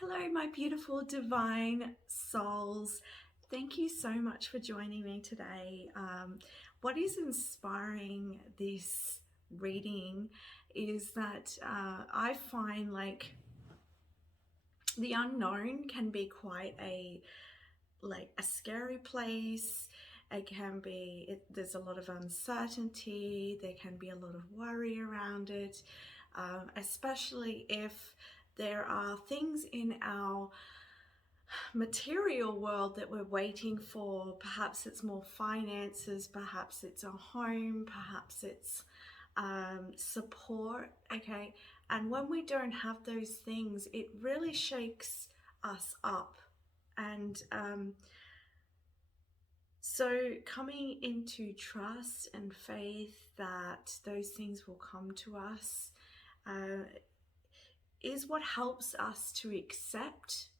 Hello, my beautiful divine souls. Thank you so much for joining me today. What is inspiring this reading is that I find like the unknown can be quite a scary place. It can be, there's a lot of uncertainty, there can be a lot of worry around it, especially if there are things in our material world that we're waiting for. Perhaps it's more finances, perhaps it's a home, perhaps it's support, okay? And when we don't have those things, it really shakes us up. And so coming into trust and faith that those things will come to us is what helps us to accept.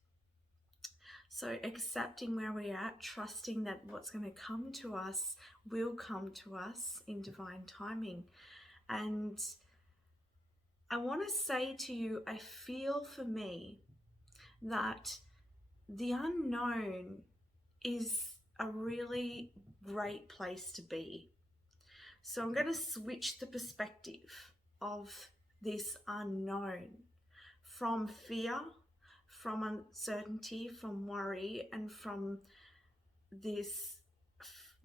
So accepting where we're at, trusting that what's going to come to us will come to us in divine timing. And I want to say to you, I feel for me that the unknown is a really great place to be. So I'm going to switch the perspective of this unknown from fear, from uncertainty, from worry, and from this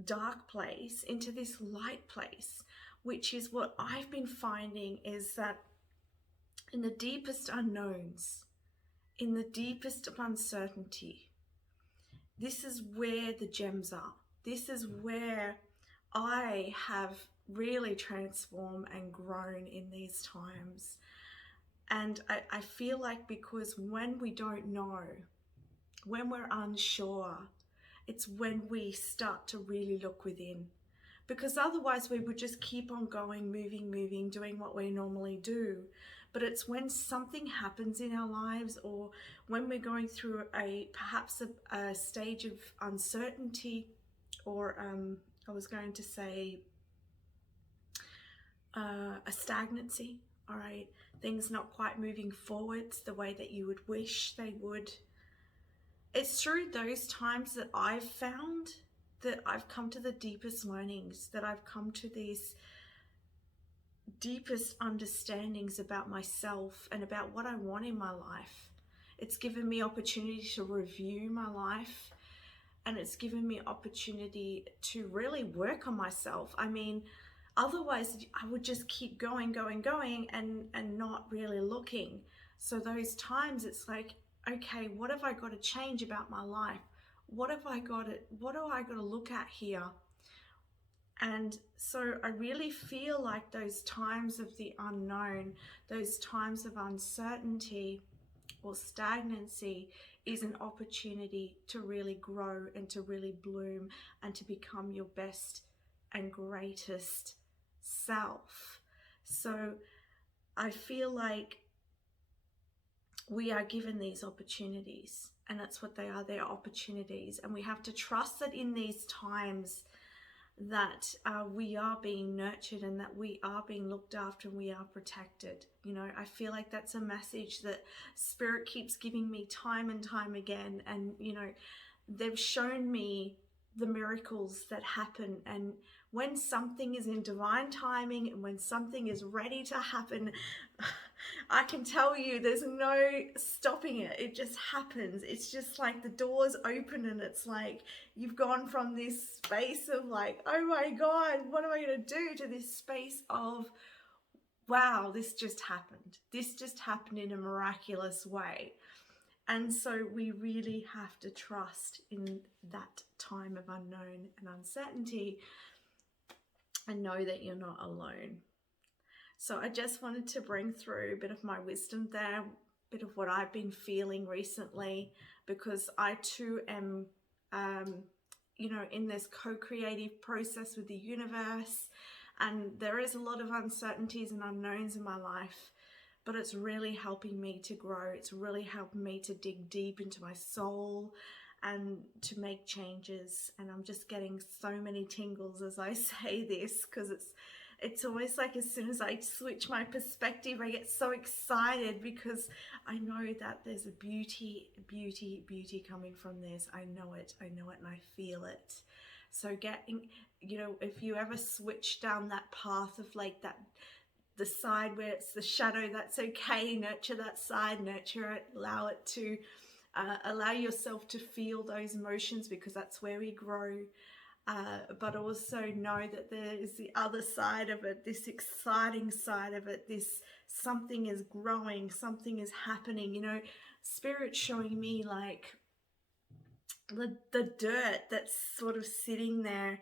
dark place into this light place, which is what I've been finding is that in the deepest unknowns, in the deepest of uncertainty, this is where the gems are. This is where I have really transformed and grown in these times. And I feel like because when we don't know, when we're unsure, it's when we start to really look within. Because otherwise we would just keep on going, moving, doing what we normally do. But it's when something happens in our lives, or when we're going through perhaps a stage of uncertainty, or I was going to say a stagnancy, all right? Things not quite moving forwards the way that you would wish they would. It's through those times that I've found that I've come to the deepest learnings, that I've come to these deepest understandings about myself and about what I want in my life. It's given me opportunity to review my life, and it's given me opportunity to really work on myself. I mean, otherwise I would just keep going and not really looking. So those times it's like, okay, what have I got to change about my life? What do I got to look at here? And so I really feel like those times of the unknown, those times of uncertainty or stagnancy is an opportunity to really grow and to really bloom and to become your best and greatest self. So I feel like we are given these opportunities, and that's what they are. They're opportunities, and we have to trust that in these times that we are being nurtured and that we are being looked after and we are protected. You know, I feel like that's a message that Spirit keeps giving me time and time again. And, you know, they've shown me the miracles that happen. And when something is in divine timing and when something is ready to happen, I can tell you there's no stopping it. It just happens. It's just like the doors open and it's like you've gone from this space of like, oh my God, what am I going to do, to this space of, wow, this just happened. This just happened in a miraculous way. And so we really have to trust in that time of unknown and uncertainty and know that you're not alone. So I just wanted to bring through a bit of my wisdom there, a bit of what I've been feeling recently, because I too am, you know, in this co-creative process with the universe, and there is a lot of uncertainties and unknowns in my life, but it's really helping me to grow. It's really helping me to dig deep into my soul and to make changes. And I'm just getting so many tingles as I say this, because it's almost like as soon as I switch my perspective, I get so excited because I know that there's a beauty coming from this. I know it, and I feel it. So getting, if you ever switch down that path of like that, the side where it's the shadow, that's okay. Nurture that side, nurture it, allow it to, allow yourself to feel those emotions, because that's where we grow. But also know that there is the other side of it, this exciting side of it, this something is growing, something is happening. Spirit showing me like the dirt that's sort of sitting there,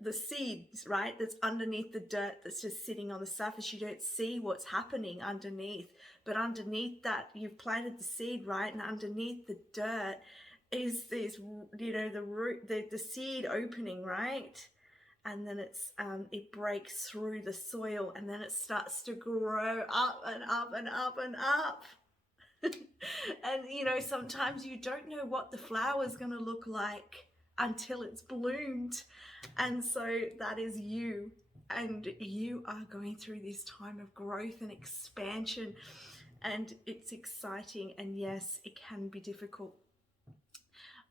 the seeds, right, that's underneath the dirt, that's just sitting on the surface. You don't see what's happening underneath, but underneath that you've planted the seed, right? And underneath the dirt is this, the root, the seed opening, right? And then it breaks through the soil, and then it starts to grow up and up and up and up. And sometimes you don't know what the flower is going to look like until it's bloomed. And so that is you, and you are going through this time of growth and expansion, and it's exciting. And yes, it can be difficult,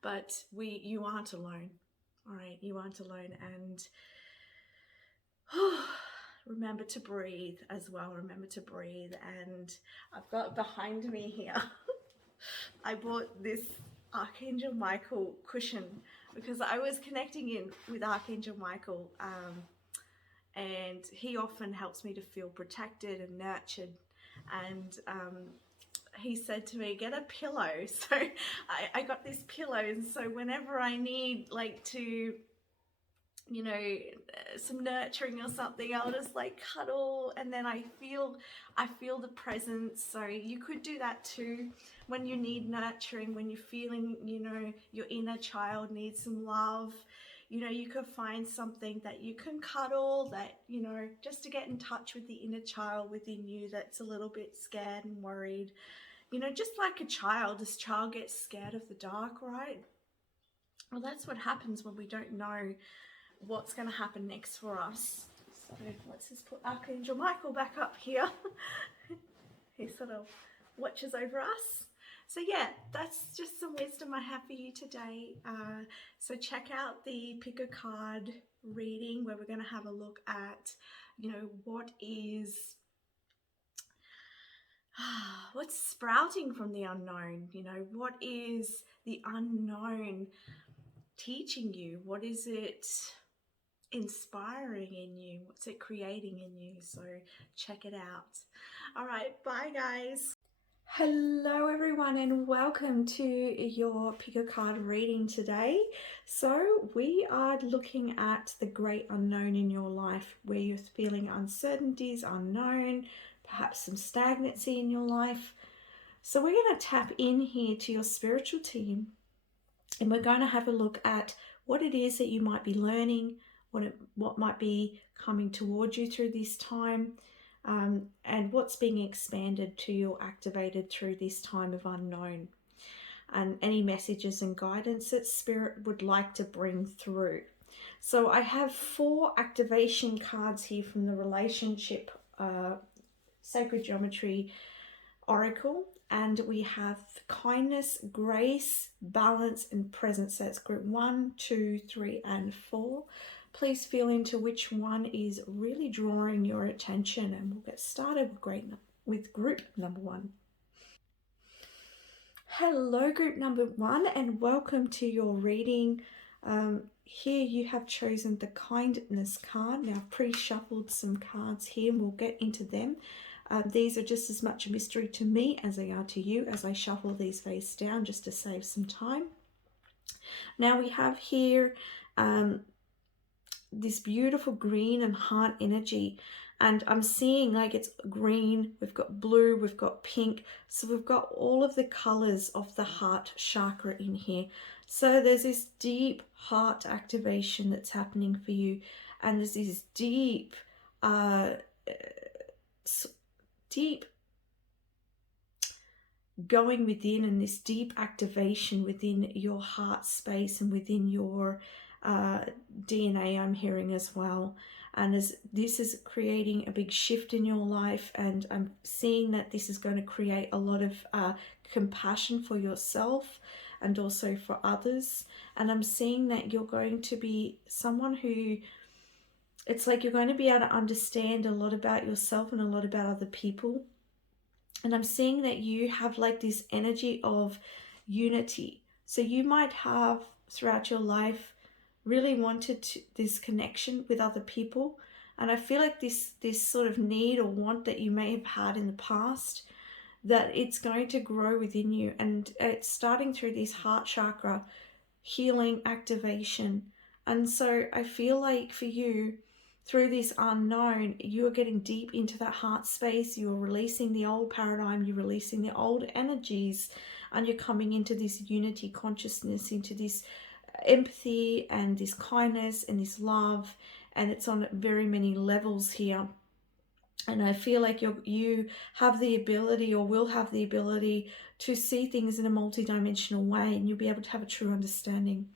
but you aren't alone. All right, you aren't alone. And remember to breathe as well. Remember to breathe. And I've got behind me here, I bought this Archangel Michael cushion because I was connecting in with Archangel Michael, and he often helps me to feel protected and nurtured. And he said to me, get a pillow. So I got this pillow, and so whenever I need like to, some nurturing or something, I'll just like cuddle, and then I feel the presence. So you could do that too when you need nurturing, when you're feeling, your inner child needs some love. You could find something that you can cuddle, that, just to get in touch with the inner child within you that's a little bit scared and worried. Just like a child, this child gets scared of the dark, right? Well, that's what happens when we don't know what's going to happen next for us. So let's just put Archangel Michael back up here. He sort of watches over us. So yeah, that's just some wisdom I have for you today. So check out the pick a card reading, where we're going to have a look at, what's sprouting from the unknown. What is the unknown teaching you? What is it inspiring in you? What's it creating in you? So check it out. All right, bye guys. Hello everyone, and welcome to your pick a card reading today. So we are looking at the great unknown in your life, where you're feeling uncertainties, unknown, perhaps some stagnancy in your life. So we're going to tap in here to your spiritual team, and we're going to have a look at what it is that you might be learning, what might be coming towards you through this time, and what's being expanded to you, activated through this time of unknown, and any messages and guidance that Spirit would like to bring through. So I have 4 activation cards here from the Relationship Sacred Geometry Oracle, and we have kindness, grace, balance, and presence. That's group 1, 2, 3, and 4. Please feel into which one is really drawing your attention, and we'll get started with group number 1. Hello, group number 1, and welcome to your reading. Here you have chosen the kindness card. Now, I've pre-shuffled some cards here, and we'll get into them. These are just as much a mystery to me as they are to you, as I shuffle these face down just to save some time. Now we have here this beautiful green and heart energy, and I'm seeing like it's green, we've got blue, we've got pink, so we've got all of the colors of the heart chakra in here. So there's this deep heart activation that's happening for you, and there's this deep going within, and this deep activation within your heart space and within your DNA, I'm hearing as well. and as this is creating a big shift in your life, and I'm seeing that this is going to create a lot of compassion for yourself and also for others. And I'm seeing that you're going to be someone who, it's like you're going to be able to understand a lot about yourself and a lot about other people. And I'm seeing that you have like this energy of unity. So you might have throughout your life really wanted this connection with other people. And I feel like this sort of need or want that you may have had in the past, that it's going to grow within you. And it's starting through this heart chakra healing activation. And so I feel like for you, through this unknown, you are getting deep into that heart space. You're releasing the old paradigm, you're releasing the old energies, and you're coming into this unity consciousness, into this empathy and this kindness and this love. And it's on very many levels here. And I feel like you have the ability, or will have the ability, to see things in a multidimensional way, and you'll be able to have a true understanding.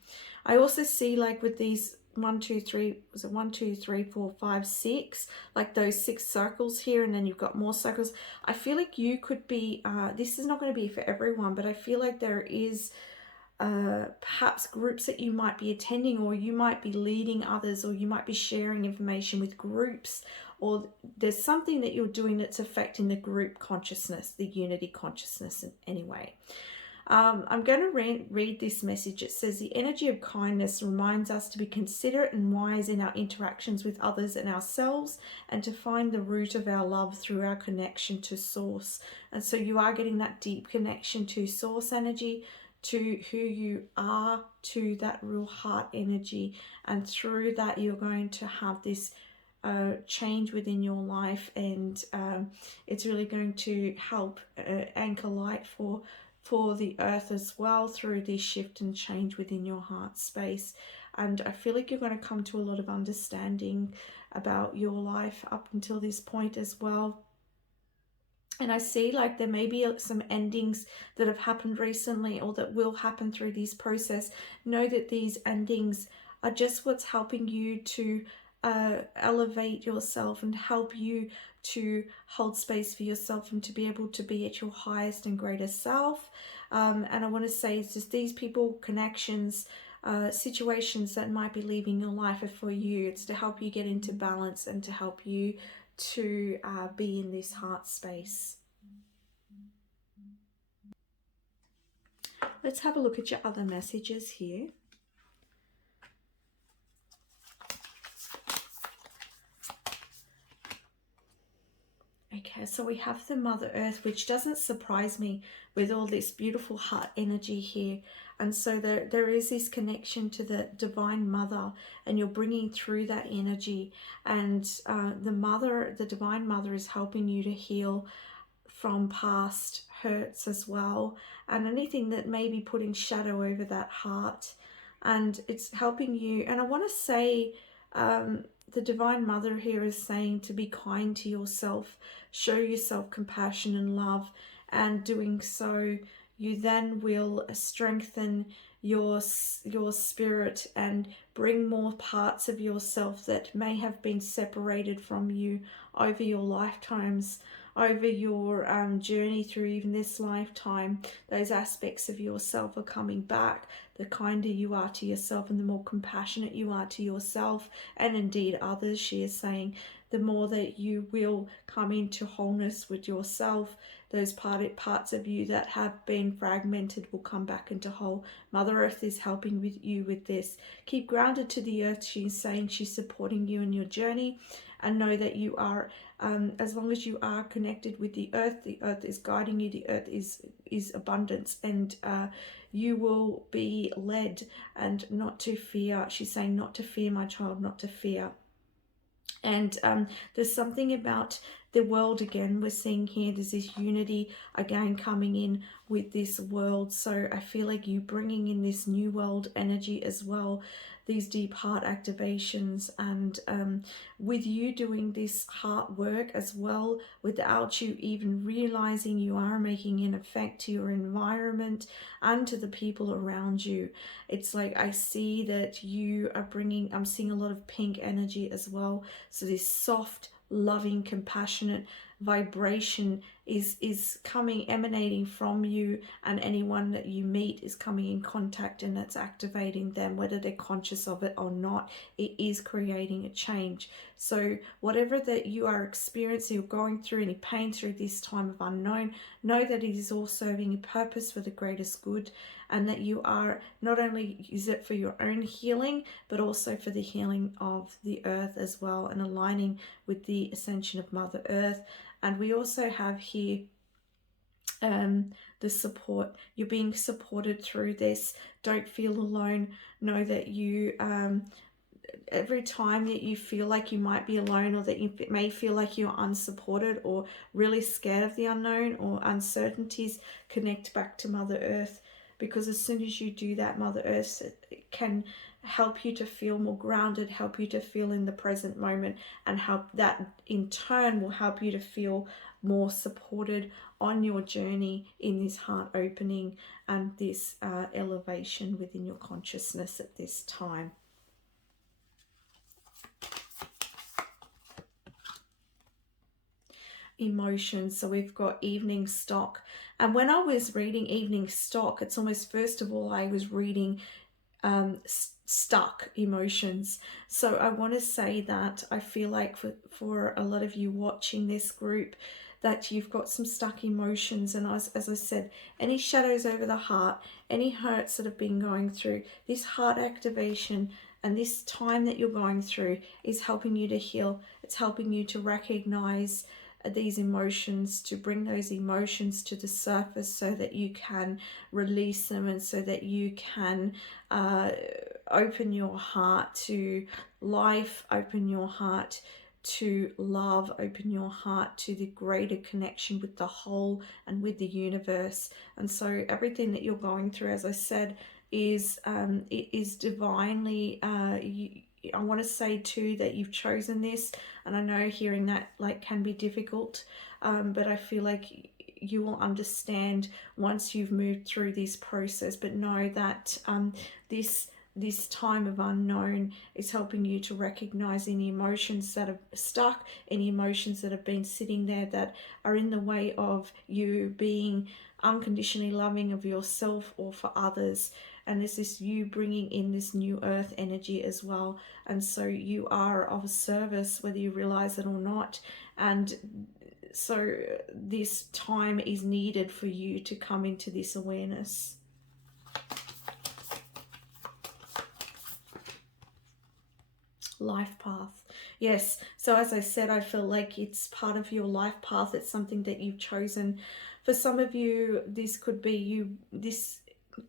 I also see, like with these 1, 2, 3, was it 1, 2, 3, 4, 5, 6, like those 6 circles here, and then you've got more circles. I feel like you could be, this is not going to be for everyone, but I feel like there is perhaps groups that you might be attending, or you might be leading others, or you might be sharing information with groups, or there's something that you're doing that's affecting the group consciousness, the unity consciousness anyway. I'm going to read this message. It says, the energy of kindness reminds us to be considerate and wise in our interactions with others and ourselves, and to find the root of our love through our connection to source. And so you are getting that deep connection to source energy, to who you are, to that real heart energy. And through that, you're going to have this change within your life, and it's really going to help anchor light for the earth as well, through this shift and change within your heart space. And I feel like you're going to come to a lot of understanding about your life up until this point as well. And I see like there may be some endings that have happened recently, or that will happen through this process. Know that these endings are just what's helping you to elevate yourself and help you to hold space for yourself and to be able to be at your highest and greatest self. And I want to say, it's just these people, connections, situations that might be leaving your life are for you. It's to help you get into balance and to help you to be in this heart space. Let's have a look at your other messages here. Okay, so we have the Mother Earth, which doesn't surprise me with all this beautiful heart energy here. And so there is this connection to the Divine Mother, and you're bringing through that energy. And the Divine Mother is helping you to heal from past hurts as well, and anything that may be putting shadow over that heart. And it's helping you. And I want to say, the Divine Mother here is saying to be kind to yourself, show yourself compassion and love, and doing so, you then will strengthen your spirit and bring more parts of yourself that may have been separated from you over your lifetimes, over your journey through even this lifetime. Those aspects of yourself are coming back. The kinder you are to yourself and the more compassionate you are to yourself and indeed others, she is saying, the more that you will come into wholeness with yourself. Those parts of you that have been fragmented will come back into whole. Mother Earth is helping with you with this. Keep grounded to the earth, she's saying. She's supporting you in your journey. And know that you are, as long as you are connected with the earth is guiding you. The earth is abundance, and you will be led, and not to fear. She's saying not to fear, my child, not to fear. And there's something about the world again, we're seeing here, there's this unity again coming in with this world. So I feel like you bringing in this new world energy as well, these deep heart activations, and with you doing this heart work as well, without you even realizing, you are making an effect to your environment and to the people around you. It's like I see that you are bringing, I'm seeing a lot of pink energy as well. So this soft, loving, compassionate vibration is coming, emanating from you, and anyone that you meet is coming in contact, and that's activating them, whether they're conscious of it or not. It is creating a change. So whatever that you are experiencing or going through, any pain through this time of unknown, know that it is all serving a purpose for the greatest good, and that you are not only use it for your own healing, but also for the healing of the earth as well, and aligning with the ascension of Mother Earth. And we also have here the support. You're being supported through this. Don't feel alone. Know that you, every time that you feel like you might be alone, or that you may feel like you're unsupported or really scared of the unknown or uncertainties, connect back to Mother Earth. Because as soon as you do that, Mother Earth can help you to feel more grounded, help you to feel in the present moment, and help that in turn will help you to feel more supported on your journey in this heart opening and this elevation within your consciousness at this time. Emotions. So we've got evening stock, and when I was reading evening stock, it's almost, first of all, I was reading stuck emotions. So I want to say that I feel like for a lot of you watching this group, that you've got some stuck emotions. And as I said, any shadows over the heart, any hurts that have been going through, this heart activation and this time that you're going through is helping you to heal. It's helping you to recognize these emotions, to bring those emotions to the surface so that you can release them, and so that you can open your heart to life, open your heart to love, open your heart to the greater connection with the whole and with the universe. And so everything that you're going through, as I said, is it is divinely I want to say too that you've chosen this, and I know hearing that like can be difficult, but I feel like you will understand once you've moved through this process. But know that this time of unknown is helping you to recognize any emotions that are stuck, any emotions that have been sitting there that are in the way of you being unconditionally loving of yourself or for others. And this is you bringing in this new earth energy as well. And so you are of service, whether you realize it or not. And so this time is needed for you to come into this awareness. Life path. Yes. So as I said, I feel like it's part of your life path. It's something that you've chosen. For some of you, this could be you,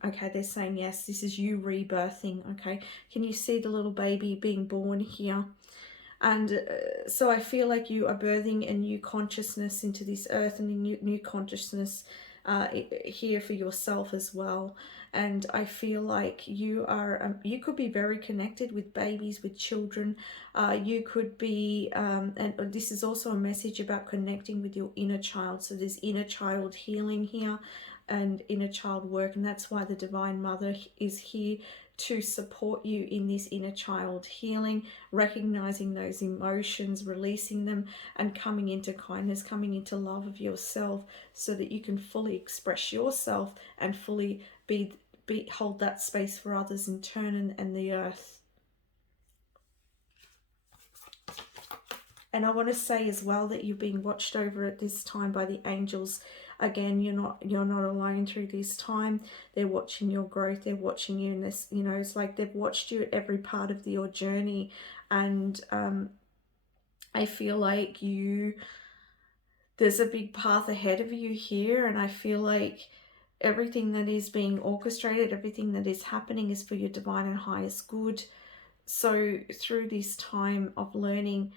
okay, they're saying yes, this is you rebirthing. Okay, can you see the little baby being born here? And so I feel like you are birthing a new consciousness into this earth, and a new consciousness here for yourself as well. And I feel like you are, you could be very connected with babies, with children. You could be, and this is also a message about connecting with your inner child. So there's inner child healing here and inner child work, and that's why the Divine Mother is here to support you in this inner child healing, recognizing those emotions, releasing them, and coming into kindness, coming into love of yourself, so that you can fully express yourself and fully hold that space for others in turn, and the earth. And I want to say as well that you're being watched over at this time by the angels. Again, you're not alone through this time. They're watching your growth. They're watching you in this, you know, it's like they've watched you at every part of your journey. And I feel like there's a big path ahead of you here. And I feel like everything that is being orchestrated, everything that is happening is for your divine and highest good. So through this time of learning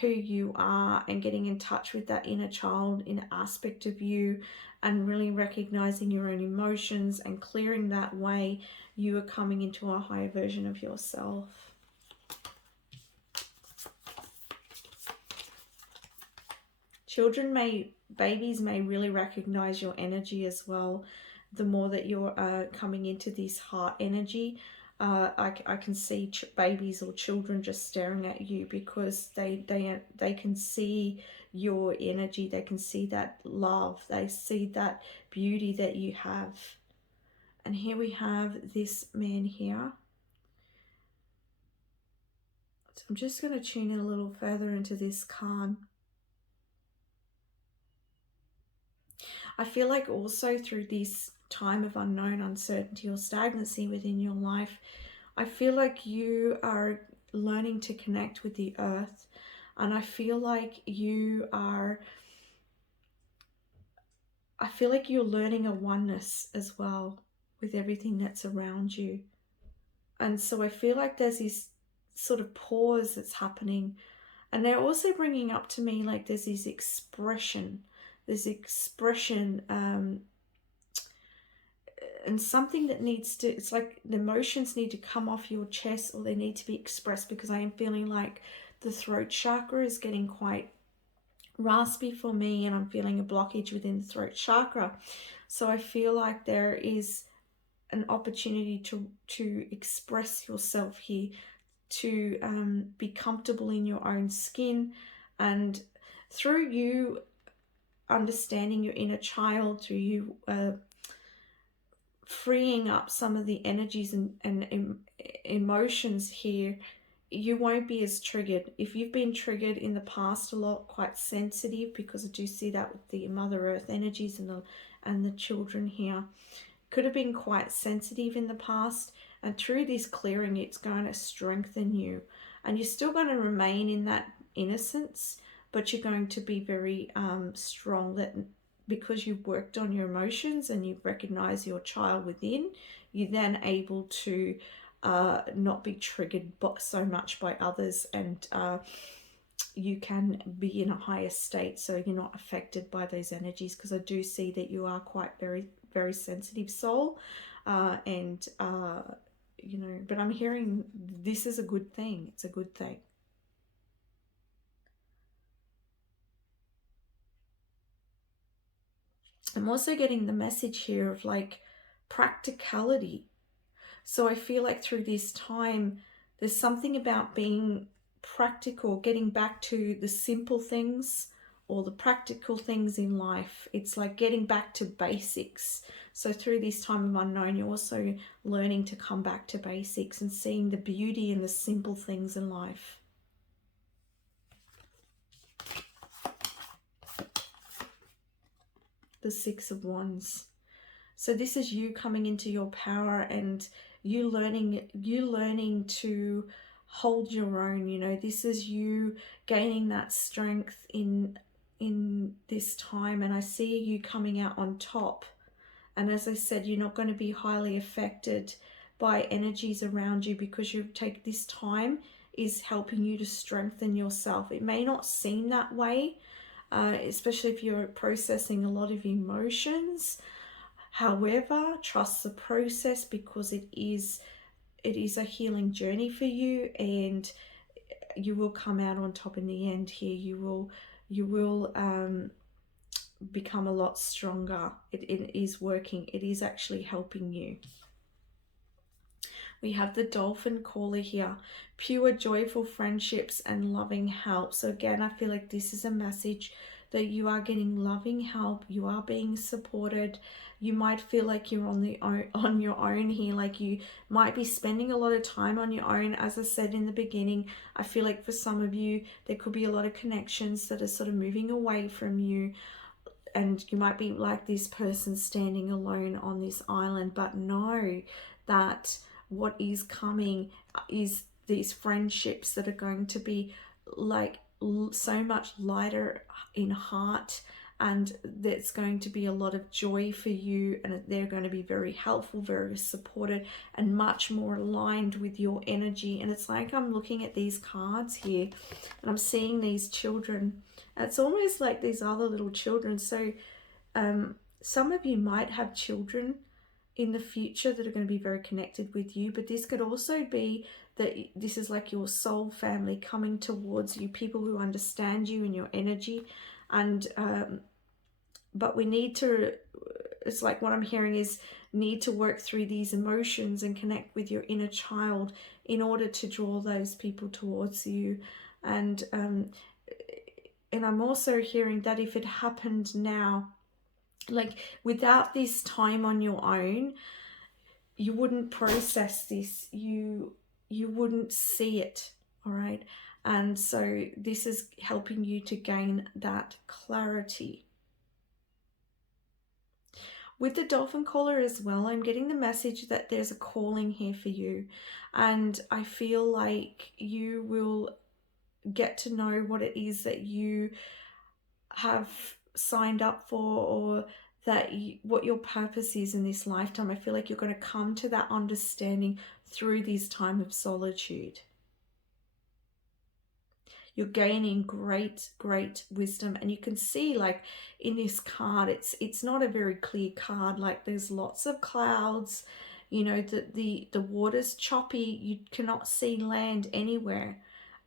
who you are and getting in touch with that inner child, inner aspect of you, and really recognizing your own emotions and clearing that way, you are coming into a higher version of yourself. Babies may really recognize your energy as well. The more that you're coming into this heart energy, I can see babies or children just staring at you, because they can see your energy. They can see that love. They see that beauty that you have. And here we have this man here. So I'm just going to tune in a little further into this card. I feel like also through this time of unknown, uncertainty, or stagnancy within your life, I feel like you are learning to connect with the earth. And I feel like you're learning a oneness as well with everything that's around you. And so I feel like there's this sort of pause that's happening. And they're also bringing up to me like there's this expression, and something that needs to, it's like the emotions need to come off your chest, or they need to be expressed, because I am feeling like the throat chakra is getting quite raspy for me, and I'm feeling a blockage within the throat chakra. So I feel like there is an opportunity to express yourself here, to be comfortable in your own skin, and through you understanding your inner child, through you freeing up some of the energies and emotions here, you won't be as triggered. If you've been triggered in the past a lot, quite sensitive, because I do see that with the Mother Earth energies and the children here, could have been quite sensitive in the past, and through this clearing it's going to strengthen you, and you're still going to remain in that innocence, but you're going to be very strong, that because you've worked on your emotions and you've recognized your child within, you're then able to not be triggered so much by others, and you can be in a higher state, so you're not affected by those energies, because I do see that you are quite very sensitive soul, and you know, but I'm hearing this is a good thing. It's a good thing. I'm also getting the message here of like practicality. So I feel like through this time, there's something about being practical, getting back to the simple things or the practical things in life. It's like getting back to basics. So through this time of unknown, you're also learning to come back to basics and seeing the beauty in the simple things in life. The Six of Wands. So this is you coming into your power, and you learning to hold your own. You know, this is you gaining that strength in this time, and I see you coming out on top. And as I said, you're not going to be highly affected by energies around you, because you take this time is helping you to strengthen yourself. It may not seem that way, especially if you're processing a lot of emotions. However, trust the process, because it is a healing journey for you, and you will come out on top in the end here. You will become a lot stronger. It is working. It is actually helping you. We have the dolphin caller here. Pure, joyful friendships and loving help. So again, I feel like this is a message that you are getting loving help. You are being supported. You might feel like you're on your own here. Like you might be spending a lot of time on your own. As I said in the beginning, I feel like for some of you, there could be a lot of connections that are sort of moving away from you. And you might be like this person standing alone on this island. But know that what is coming is these friendships that are going to be like so much lighter in heart, and there's going to be a lot of joy for you, and they're going to be very helpful, very supported, and much more aligned with your energy. And it's like I'm looking at these cards here and I'm seeing these children. It's almost like these other little children. So some of you might have children in the future that are going to be very connected with you, but this could also be that this is like your soul family coming towards you, people who understand you and your energy. And but we need to, it's like what I'm hearing is need to work through these emotions and connect with your inner child in order to draw those people towards you. And I'm also hearing that if it happened now, like without this time on your own, you wouldn't process this, you wouldn't see it, all right? And so this is helping you to gain that clarity. With the dolphin caller as well, I'm getting the message that there's a calling here for you, and I feel like you will get to know what it is that you have signed up for, or that what your purpose is in this lifetime. I feel like you're going to come to that understanding through this time of solitude. You're gaining great wisdom, and you can see like in this card, it's not a very clear card. Like there's lots of clouds, you know, the water's choppy, you cannot see land anywhere.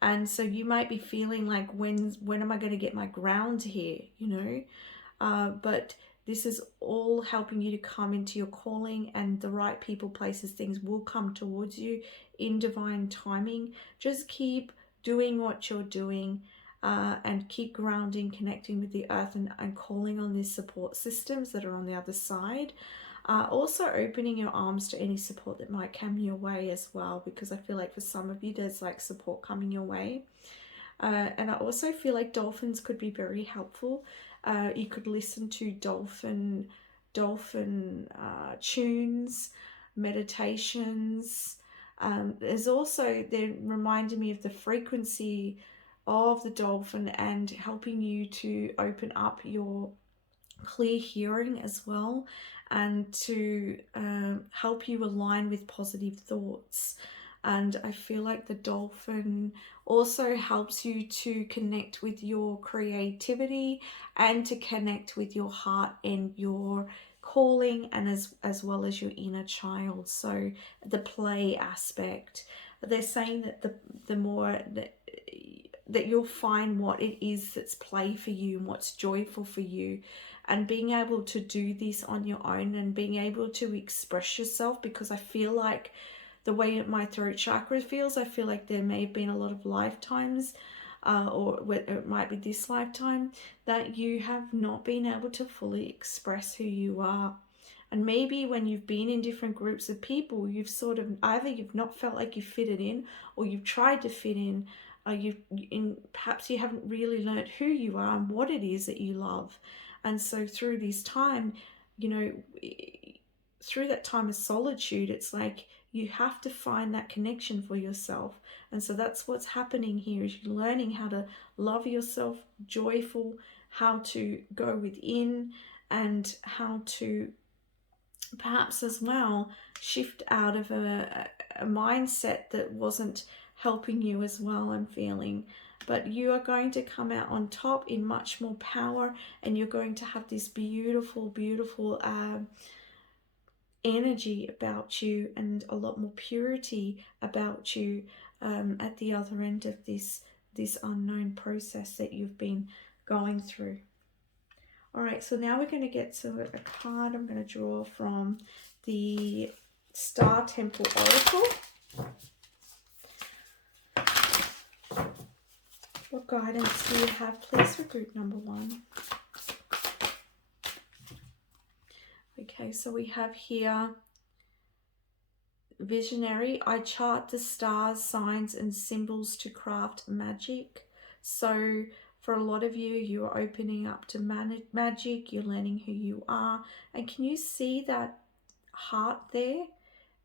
And so you might be feeling like, when am I going to get my ground here, you know? But this is all helping you to come into your calling, and the right people, places, things will come towards you in divine timing. Just keep doing what you're doing, and keep grounding, connecting with the earth, and calling on these support systems that are on the other side. Also opening your arms to any support that might come your way as well, because I feel like for some of you there's like support coming your way. And I also feel like dolphins could be very helpful. You could listen to dolphin tunes, meditations. There's also, they're reminding me of the frequency of the dolphin and helping you to open up your clear hearing as well, and to help you align with positive thoughts. And I feel like the dolphin also helps you to connect with your creativity and to connect with your heart and your calling, and as well as your inner child. So the play aspect, they're saying that the more that you'll find what it is that's play for you and what's joyful for you, and being able to do this on your own and being able to express yourself. Because I feel like the way my throat chakra feels, I feel like there may have been a lot of lifetimes, or it might be this lifetime, that you have not been able to fully express who you are. And maybe when you've been in different groups of people, you've sort of either you've not felt like you fitted in, or you've tried to fit in. Perhaps you haven't really learned who you are and what it is that you love. And so through this time, you know, through that time of solitude, it's like you have to find that connection for yourself. And so that's what's happening here, is you're learning how to love yourself, joyful, how to go within, and how to perhaps as well shift out of a mindset that wasn't helping you as well, I'm feeling. But you are going to come out on top in much more power, and you're going to have this beautiful energy about you, and a lot more purity about you at the other end of this unknown process that you've been going through. All right, so now we're going to get to a card I'm going to draw from the Star Temple Oracle. What guidance do you have, please, for group number 1? Okay, so we have here, visionary. I chart the stars, signs, and symbols to craft magic. So for a lot of you, you are opening up to magic. You're learning who you are. And can you see that heart there?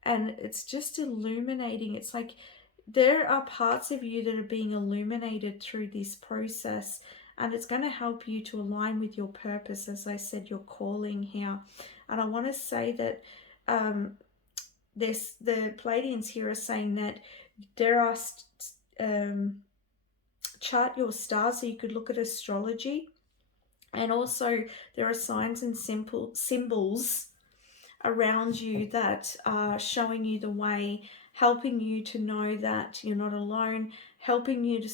And it's just illuminating. It's like there are parts of you that are being illuminated through this process. and it's going to help you to align with your purpose, as I said, your calling here. And I want to say that the Pleiadians here are saying that there are chart your stars, so you could look at astrology, and also there are signs and symbols around you that are showing you the way, helping you to know that you're not alone, helping you to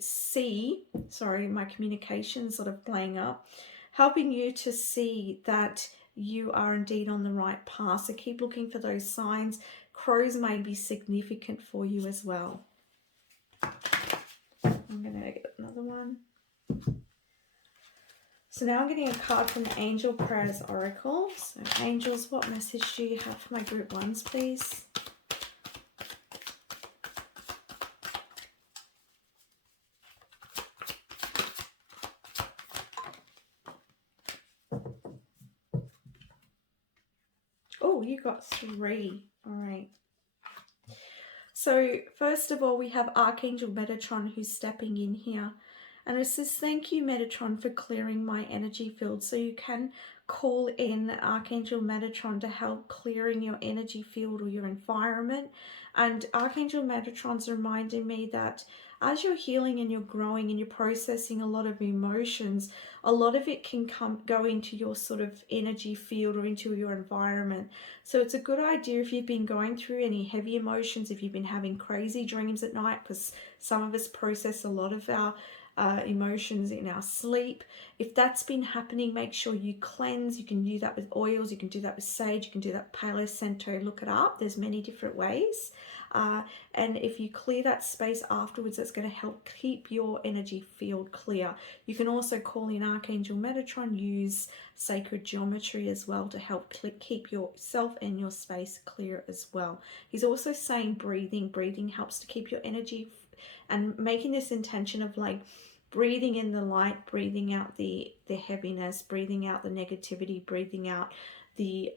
see, sorry, my communication sort of playing up, helping you to see that you are indeed on the right path. So keep looking for those signs. Crows may be significant for you as well. I'm going to get another one. So now I'm getting a card from the Angel Prayers Oracle. So angels, what message do you have for my group ones, please? Oh, you got 3. All right. So first of all, we have Archangel Metatron who's stepping in here. And it says, thank you, Metatron, for clearing my energy field. So you can call in Archangel Metatron to help clearing your energy field or your environment. And Archangel Metatron's reminding me that as you're healing and you're growing and you're processing a lot of emotions, a lot of it can go into your sort of energy field or into your environment. So it's a good idea if you've been going through any heavy emotions, if you've been having crazy dreams at night, because some of us process a lot of our emotions in our sleep. If that's been happening, make sure you cleanse. You can do that with oils, you can do that with sage, you can do that with Palo Santo. Look it up, there's many different ways. And if you clear that space afterwards, that's going to help keep your energy field clear. You can also call in Archangel Metatron, use sacred geometry as well to help keep yourself and your space clear as well. He's also saying breathing. Breathing helps to keep your energy, and making this intention of like breathing in the light, breathing out the heaviness, breathing out the negativity, breathing out the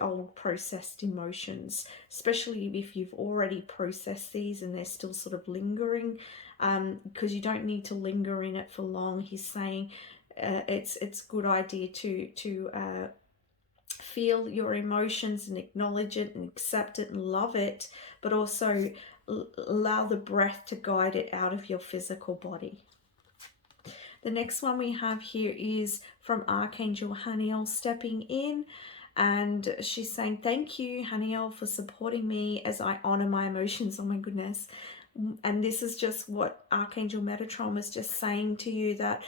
old processed emotions, especially if you've already processed these and they're still sort of lingering, because you don't need to linger in it for long. He's saying it's a good idea to feel your emotions and acknowledge it and accept it and love it, but also allow the breath to guide it out of your physical body. The next one we have here is from Archangel Haniel stepping in, and she's saying, thank you, Haniel, for supporting me as I honor my emotions. Oh my goodness. And this is just what Archangel Metatron was just saying to you, that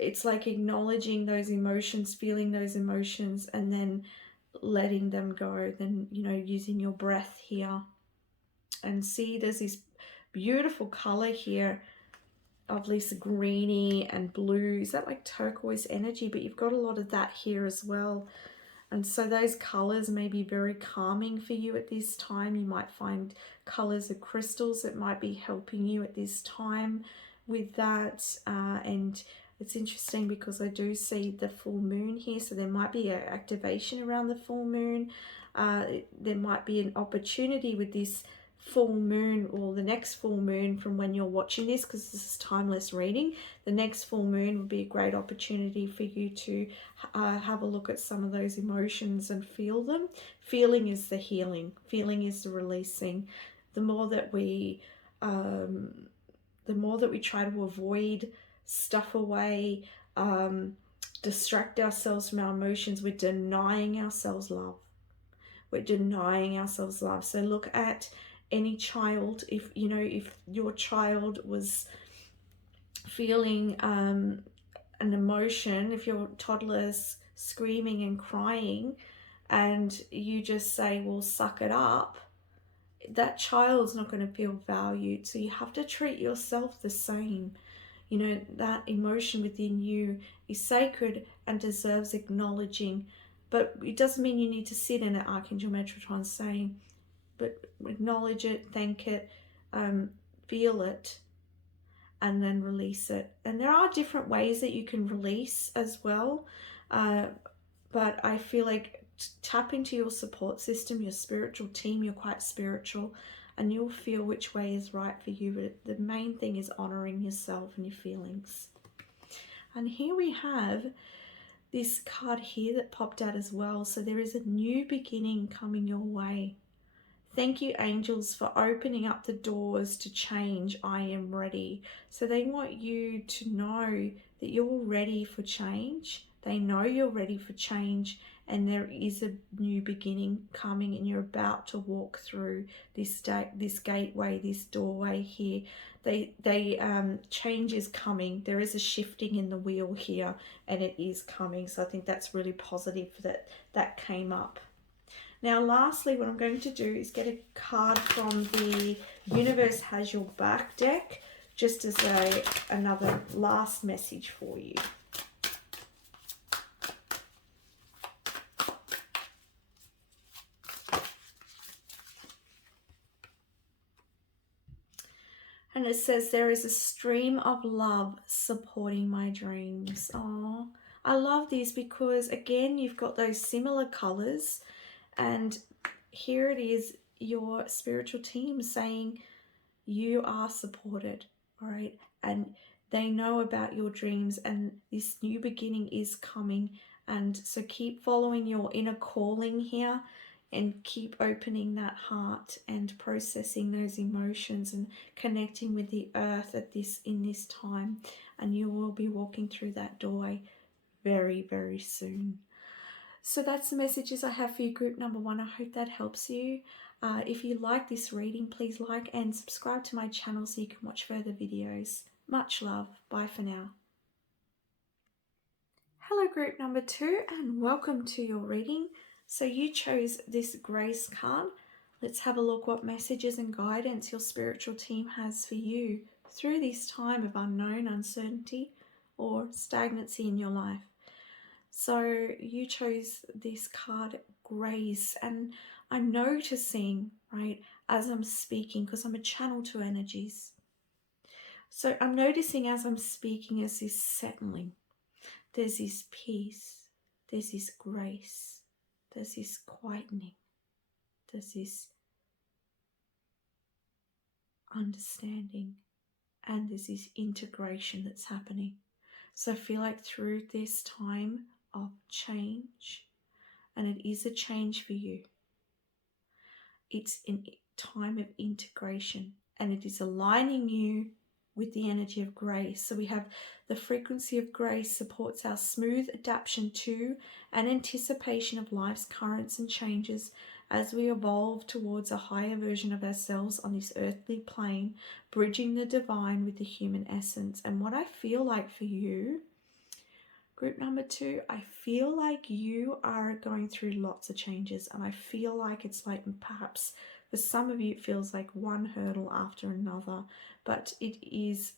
it's like acknowledging those emotions, feeling those emotions, and then letting them go. Then, you know, using your breath here. And see, there's this beautiful color here of this greeny and blue. Is that like turquoise energy? But you've got a lot of that here as well. And so those colors may be very calming for you at this time. You might find colors of crystals that might be helping you at this time with that. And it's interesting because I do see the full moon here. So there might be an activation around the full moon. There might be an opportunity with this full moon, or the next full moon from when you're watching this, because this is timeless reading. The next full moon would be a great opportunity for you to have a look at some of those emotions and feel them. Feeling is the healing. Feeling is the releasing. The more that we try to avoid, stuff away, distract ourselves from our emotions, we're denying ourselves love. We're denying ourselves love. So look at any child, if your child was feeling an emotion, if your toddler's screaming and crying and you just say, well, suck it up, that child's not going to feel valued. So you have to treat yourself the same. You know, that emotion within you is sacred and deserves acknowledging, but it doesn't mean you need to sit in it. Archangel Metatron saying, but acknowledge it, thank it, feel it, and then release it. And there are different ways that you can release as well, but I feel like tap into your support system, your spiritual team. You're quite spiritual, and you'll feel which way is right for you. But the main thing is honoring yourself and your feelings. And here we have this card here that popped out as well. So there is a new beginning coming your way. Thank you, angels, for opening up the doors to change. I am ready. So they want you to know that you're ready for change. They know you're ready for change, and there is a new beginning coming, and you're about to walk through this gateway, this doorway here. Change is coming. There is a shifting in the wheel here, and it is coming. So I think that's really positive that came up. Now, lastly, what I'm going to do is get a card from the Universe Has Your Back deck, just as another last message for you. And it says, there is a stream of love supporting my dreams. Oh, I love this because, again, you've got those similar colors. And here it is, your spiritual team saying you are supported, all right? And they know about your dreams, and this new beginning is coming. And so keep following your inner calling here, and keep opening that heart and processing those emotions and connecting with the earth in this time. And you will be walking through that doorway very, very soon. So that's the messages I have for you, group number 1. I hope that helps you. If you like this reading, please like and subscribe to my channel so you can watch further videos. Much love. Bye for now. Hello, group number 2, and welcome to your reading. So you chose this Grace card. Let's have a look what messages and guidance your spiritual team has for you through this time of unknown, uncertainty, or stagnancy in your life. So you chose this card, Grace, and I'm noticing, right, as I'm speaking, because I'm a channel to energies. So I'm noticing as I'm speaking, as this settling, there's this peace, there's this grace, there's this quietening, there's this understanding, and there's this integration that's happening. So I feel like through this time of change, and it is a change for you, it's a time of integration, and it is aligning you with the energy of grace. So we have the frequency of grace supports our smooth adaptation to and anticipation of life's currents and changes as we evolve towards a higher version of ourselves on this earthly plane, bridging the divine with the human essence. And what I feel like for you, group number 2, I feel like you are going through lots of changes, and I feel like it's like perhaps for some of you it feels like one hurdle after another, but it is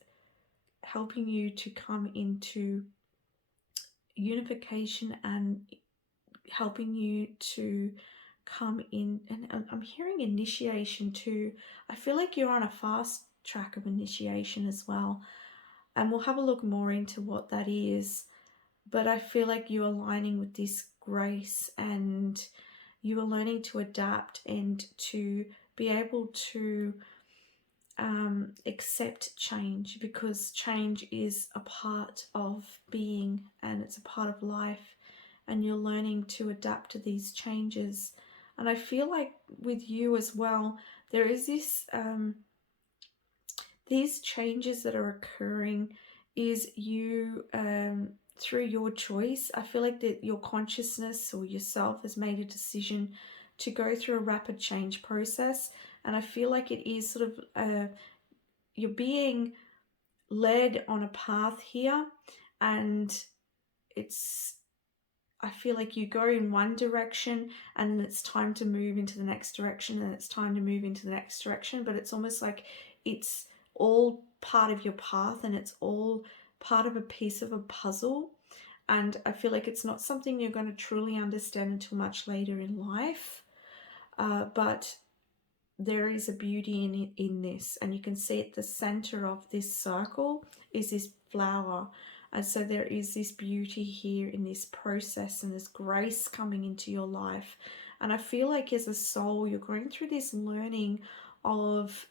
helping you to come into unification and helping you to come in. And I'm hearing initiation too. I feel like you're on a fast track of initiation as well, and we'll have a look more into what that is. But I feel like you're aligning with this grace, and you are learning to adapt and to be able to accept change, because change is a part of being and it's a part of life, and you're learning to adapt to these changes. And I feel like with you as well, there is this these changes that are occurring is you through your choice. I feel like that your consciousness or yourself has made a decision to go through a rapid change process, and I feel like it is sort of you're being led on a path here, and I feel like you go in one direction and it's time to move into the next direction, and it's time to move into the next direction, but it's almost like it's all part of your path, and it's all part of a piece of a puzzle. And I feel like it's not something you're going to truly understand until much later in life, but there is a beauty in this, and you can see at the center of this circle is this flower. And so there is this beauty here in this process, and this grace coming into your life. And I feel like as a soul, you're going through this learning of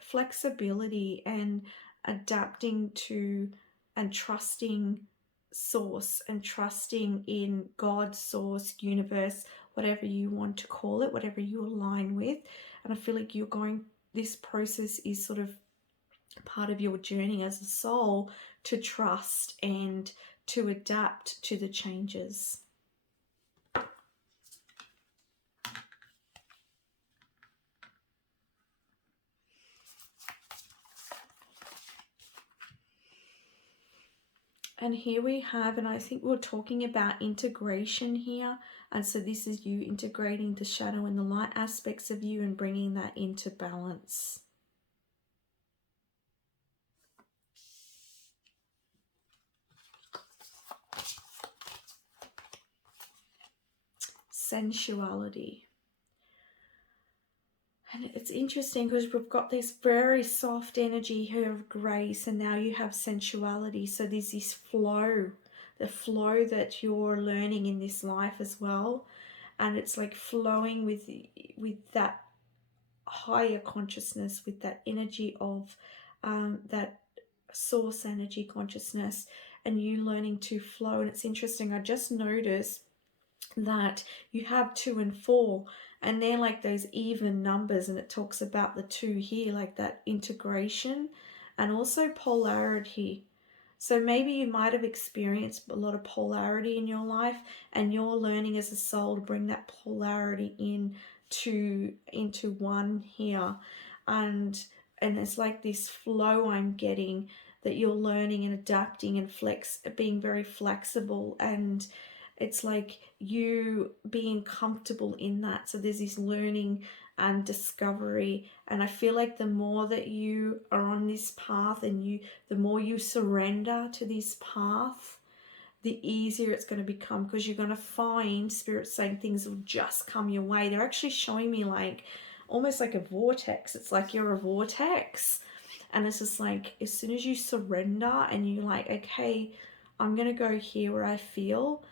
flexibility and adapting to and trusting source and trusting in God, source, universe, whatever you want to call it, whatever you align with. And I feel like this process is sort of part of your journey as a soul to trust and to adapt to the changes. And here we have, and I think we're talking about integration here. And so this is you integrating the shadow and the light aspects of you and bringing that into balance. Sensuality. And it's interesting because we've got this very soft energy here of grace, and now you have sensuality. So there's this flow, the flow that you're learning in this life as well. And it's like flowing with that higher consciousness, with that energy of that source energy consciousness, and you learning to flow. And it's interesting, I just noticed that you have 2 and 4, and they're like those even numbers, and it talks about the 2 here, like that integration and also polarity. So maybe you might have experienced a lot of polarity in your life, and you're learning as a soul to bring that polarity into one here. And it's like this flow I'm getting, that you're learning and adapting and being very flexible, and it's like you being comfortable in that. So there's this learning and discovery, and I feel like the more that you are on this path and the more you surrender to this path, the easier it's going to become, because you're going to find Spirit saying things will just come your way. They're actually showing me like almost like a vortex. It's like you're a vortex, and it's just like as soon as you surrender and you're like, okay, I'm going to go here where I feel,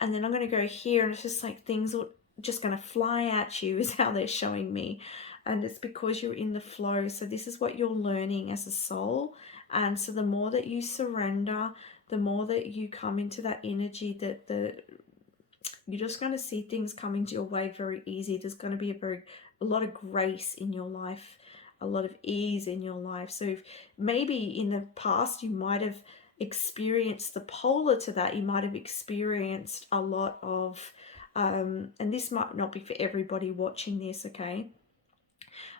and then I'm going to go here, and it's just like things are just going to fly at you is how they're showing me. And it's because you're in the flow. So this is what you're learning as a soul. And so the more that you surrender, the more that you come into that energy, that you're just going to see things coming to your way very easy. There's going to be a lot of grace in your life, a lot of ease in your life. So if maybe in the past you might have experienced the polar to that, you might have experienced a lot of and this might not be for everybody watching this, okay,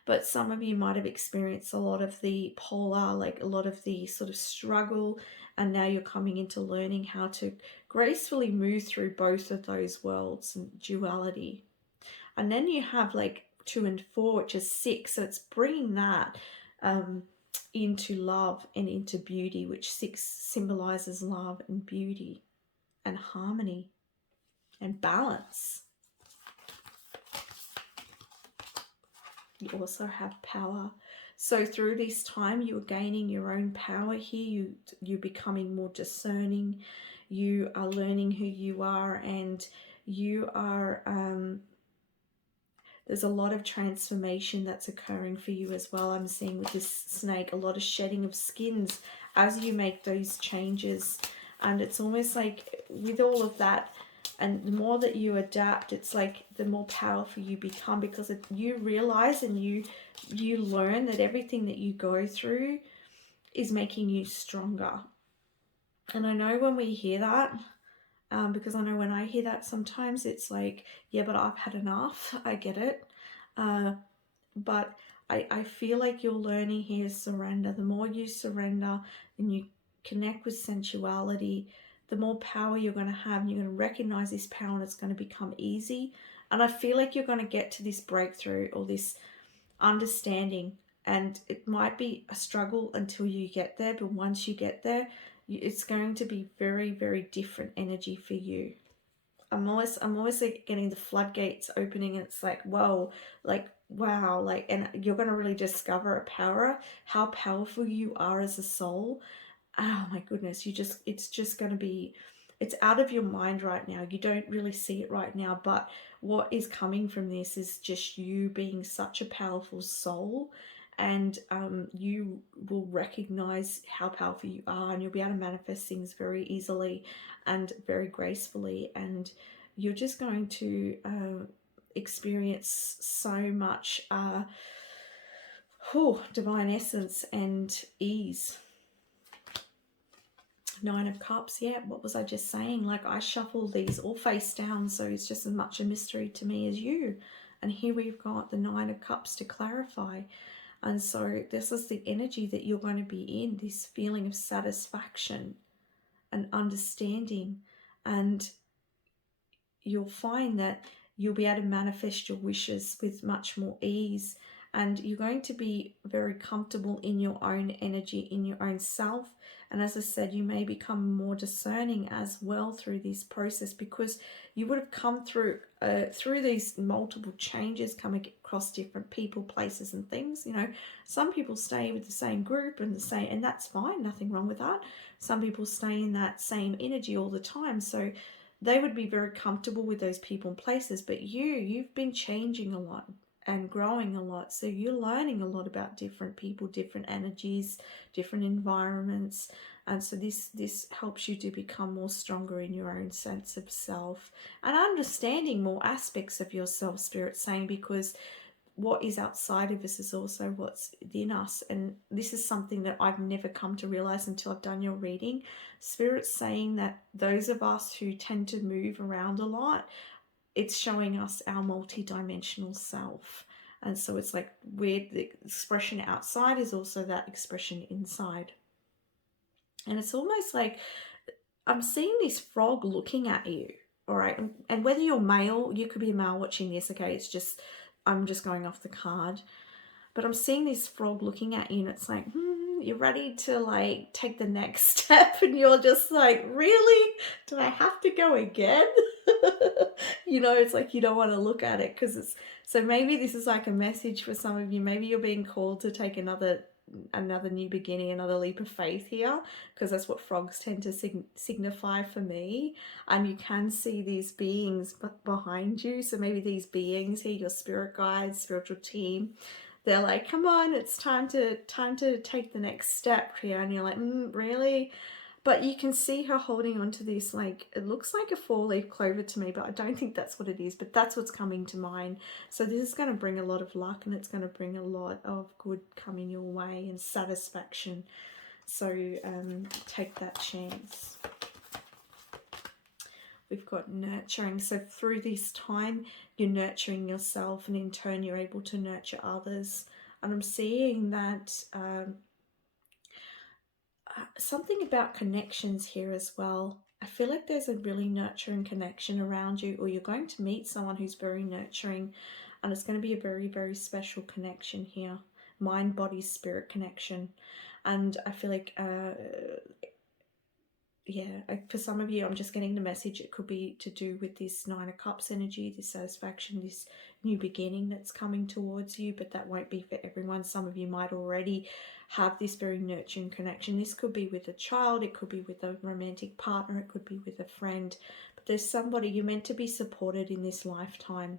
but some of you might have experienced a lot of the polar, like a lot of the sort of struggle, and now you're coming into learning how to gracefully move through both of those worlds and duality. And then you have like 2 and 4, which is 6, so it's bringing that into love and into beauty, which 6 symbolizes love and beauty and harmony and balance. You also have power. So through this time, you're gaining your own power here. You're becoming more discerning. You are learning who you are, and you are there's a lot of transformation that's occurring for you as well. I'm seeing with this snake, a lot of shedding of skins as you make those changes. And it's almost like with all of that, and the more that you adapt, it's like the more powerful you become, because you realize and you learn that everything that you go through is making you stronger. And I know when we hear that, because I know when I hear that, sometimes it's like, yeah, but I've had enough. I get it. But I feel like you're learning here to surrender. The more you surrender and you connect with sensuality, the more power you're going to have, and you're going to recognize this power, and it's going to become easy. And I feel like you're going to get to this breakthrough or this understanding, and it might be a struggle until you get there, but once you get there, it's going to be very, very different energy for you. I'm always like getting the floodgates opening, and it's like, whoa, like, wow, like, and you're going to really discover how powerful you are as a soul. Oh my goodness, it's just going to be, it's out of your mind right now. You don't really see it right now, but what is coming from this is just you being such a powerful soul, and you will recognize how powerful you are, and you'll be able to manifest things very easily and very gracefully, and you're just going to experience so much divine essence and ease. Nine of Cups, yeah, what was I just saying? Like, I shuffle these all face down, so it's just as much a mystery to me as you. And here we've got the Nine of Cups to clarify. And so this is the energy that you're going to be in, this feeling of satisfaction and understanding. And you'll find that you'll be able to manifest your wishes with much more ease. And you're going to be very comfortable in your own energy, in your own self. And as I said, you may become more discerning as well through this process, because you would have come through these multiple changes, coming across different people, places and things. You know, some people stay with the same group and that's fine, nothing wrong with that. Some people stay in that same energy all the time, so they would be very comfortable with those people and places. But you've been changing a lot and growing a lot, so you're learning a lot about different people, different energies, different environments. And so this helps you to become more stronger in your own sense of self and understanding more aspects of yourself, Spirit saying, because what is outside of us is also what's within us. And this is something that I've never come to realize until I've done your reading. Spirit's saying that those of us who tend to move around a lot, it's showing us our multi-dimensional self. And so it's like where the expression outside is also that expression inside. And it's almost like I'm seeing this frog looking at you, all right? And whether you're male, you could be a male watching this, okay? It's just, I'm just going off the card. But I'm seeing this frog looking at you, and it's like, you're ready to like take the next step, and you're just like, really? Do I have to go again? You know, it's like you don't want to look at it because it's, so maybe this is like a message for some of you. Maybe you're being called to take another new beginning, another leap of faith here, because that's what frogs tend to signify for me. And you can see these beings behind you. So maybe these beings here, your spirit guides, spiritual team, they're like, come on, it's time to take the next step here. And you're like, really? But you can see her holding on to this, like, it looks like a 4-leaf clover to me, but I don't think that's what it is, but that's what's coming to mind. So this is going to bring a lot of luck, and it's going to bring a lot of good coming your way and satisfaction. So take that chance. We've got nurturing. So through this time, you're nurturing yourself, and in turn, you're able to nurture others. And I'm seeing that something about connections here as well. I feel like there's a really nurturing connection around you, or you're going to meet someone who's very nurturing, and it's going to be a very, very special connection here. Mind, body, spirit connection. And I feel like for some of you, I'm just getting the message it could be to do with this Nine of Cups energy, this satisfaction, this new beginning that's coming towards you, but that won't be for everyone. Some of you might already have this very nurturing connection. This could be with a child, it could be with a romantic partner, it could be with a friend, but there's somebody you're meant to be supported in this lifetime.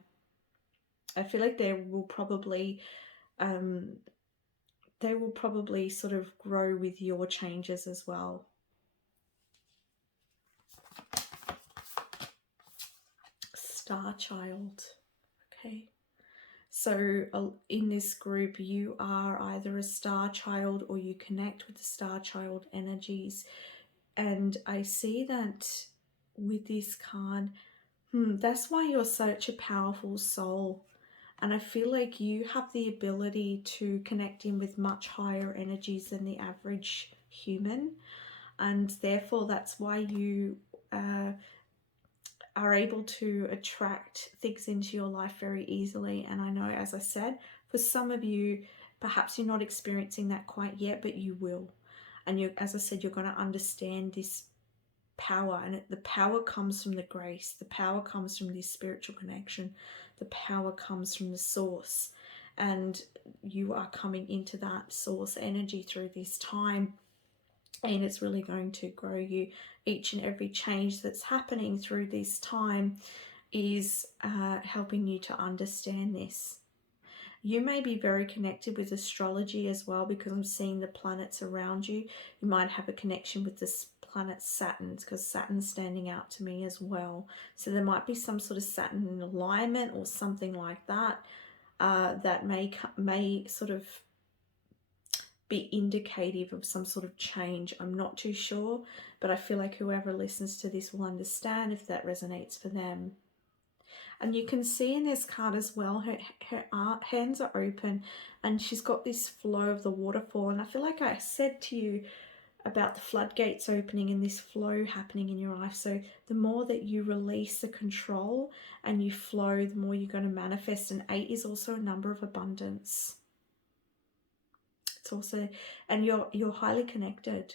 I feel like they will probably sort of grow with your changes as well. Star child. Okay, so in this group you are either a star child or you connect with the star child energies. And I see that with this card, that's why you're such a powerful soul. And I feel like you have the ability to connect in with much higher energies than the average human, and therefore that's why you are able to attract things into your life very easily. And I know, as I said, for some of you, perhaps you're not experiencing that quite yet, but you will. And you, as I said, you're going to understand this power, and the power comes from the grace, the power comes from this spiritual connection, the power comes from the source, and you are coming into that source energy through this time. And it's really going to grow you. Each and every change that's happening through this time is helping you to understand this. You may be very connected with astrology as well, because I'm seeing the planets around you. You might have a connection with this planet Saturn, because Saturn's standing out to me as well. So there might be some sort of Saturn alignment or something like that, that may sort of be indicative of some sort of change. I'm not too sure, but I feel like whoever listens to this will understand if that resonates for them. And you can see in this card as well, her hands are open and she's got this flow of the waterfall. And I feel like I said to you about the floodgates opening and this flow happening in your life. So the more that you release the control and you flow, the more you're going to manifest. And 8 is also a number of abundance. It's also, and you're highly connected.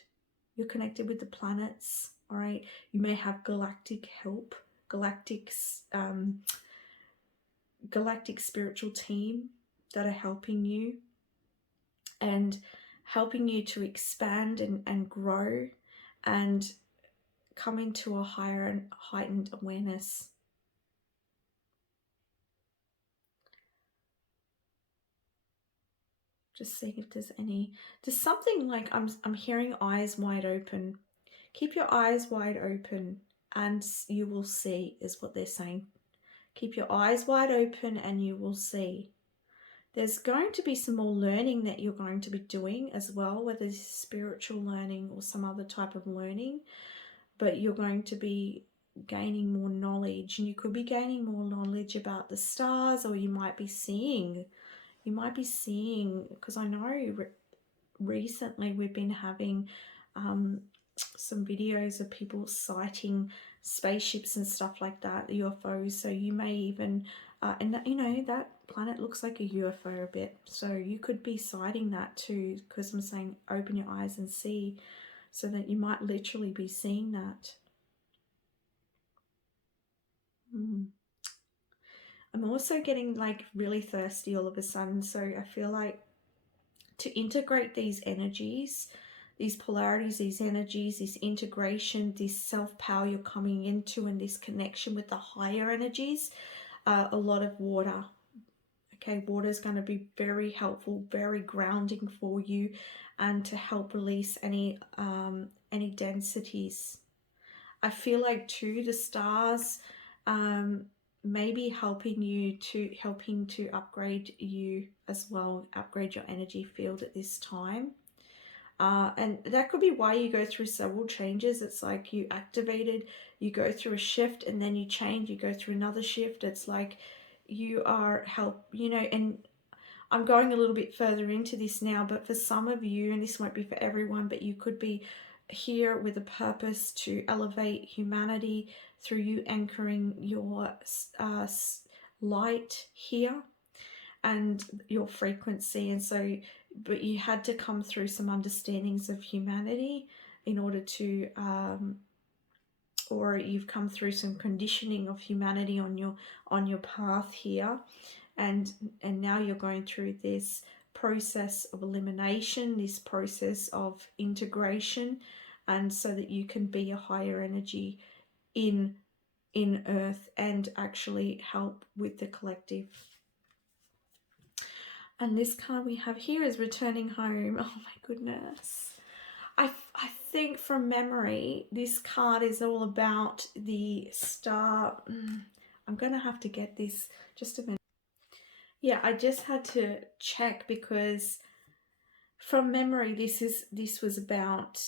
You're connected with the planets, all right? You may have galactic help, galactic spiritual team that are helping you and helping you to expand and grow and come into a higher and heightened awareness. Just seeing if there's something like I'm hearing eyes wide open. Keep your eyes wide open and you will see, is what they're saying. Keep your eyes wide open and you will see. There's going to be some more learning that you're going to be doing as well, whether it's spiritual learning or some other type of learning, but you're going to be gaining more knowledge, and you could be gaining more knowledge about the stars, or you might be seeing, because I know recently we've been having some videos of people sighting spaceships and stuff like that, UFOs. So you may even and that, you know, that planet looks like a UFO a bit, so you could be sighting that too, because I'm saying open your eyes and see, so that you might literally be seeing that. I'm also getting like really thirsty all of a sudden, so I feel like to integrate these energies, these polarities, these energies, this integration, this self-power you're coming into, and this connection with the higher energies, a lot of water. Okay, water is going to be very helpful, very grounding for you, and to help release any densities. I feel like too, the stars maybe helping to upgrade you as well, upgrade your energy field at this time. And that could be why you go through several changes. It's like you activated, you go through a shift, and then you change, you go through another shift. It's like you are and I'm going a little bit further into this now, but for some of you, and this won't be for everyone, but you could be here with a purpose to elevate humanity through you anchoring your light here and your frequency. And so, but you had to come through some understandings of humanity in order to or you've come through some conditioning of humanity on your path here, and now you're going through this process of elimination, this process of integration, and so that you can be a higher energy in earth and actually help with the collective. And this card we have here is returning home. Oh my goodness. I think from memory, this card is all about the star. I'm going to have to get this just a minute. Yeah, I just had to check, because from memory, this was about,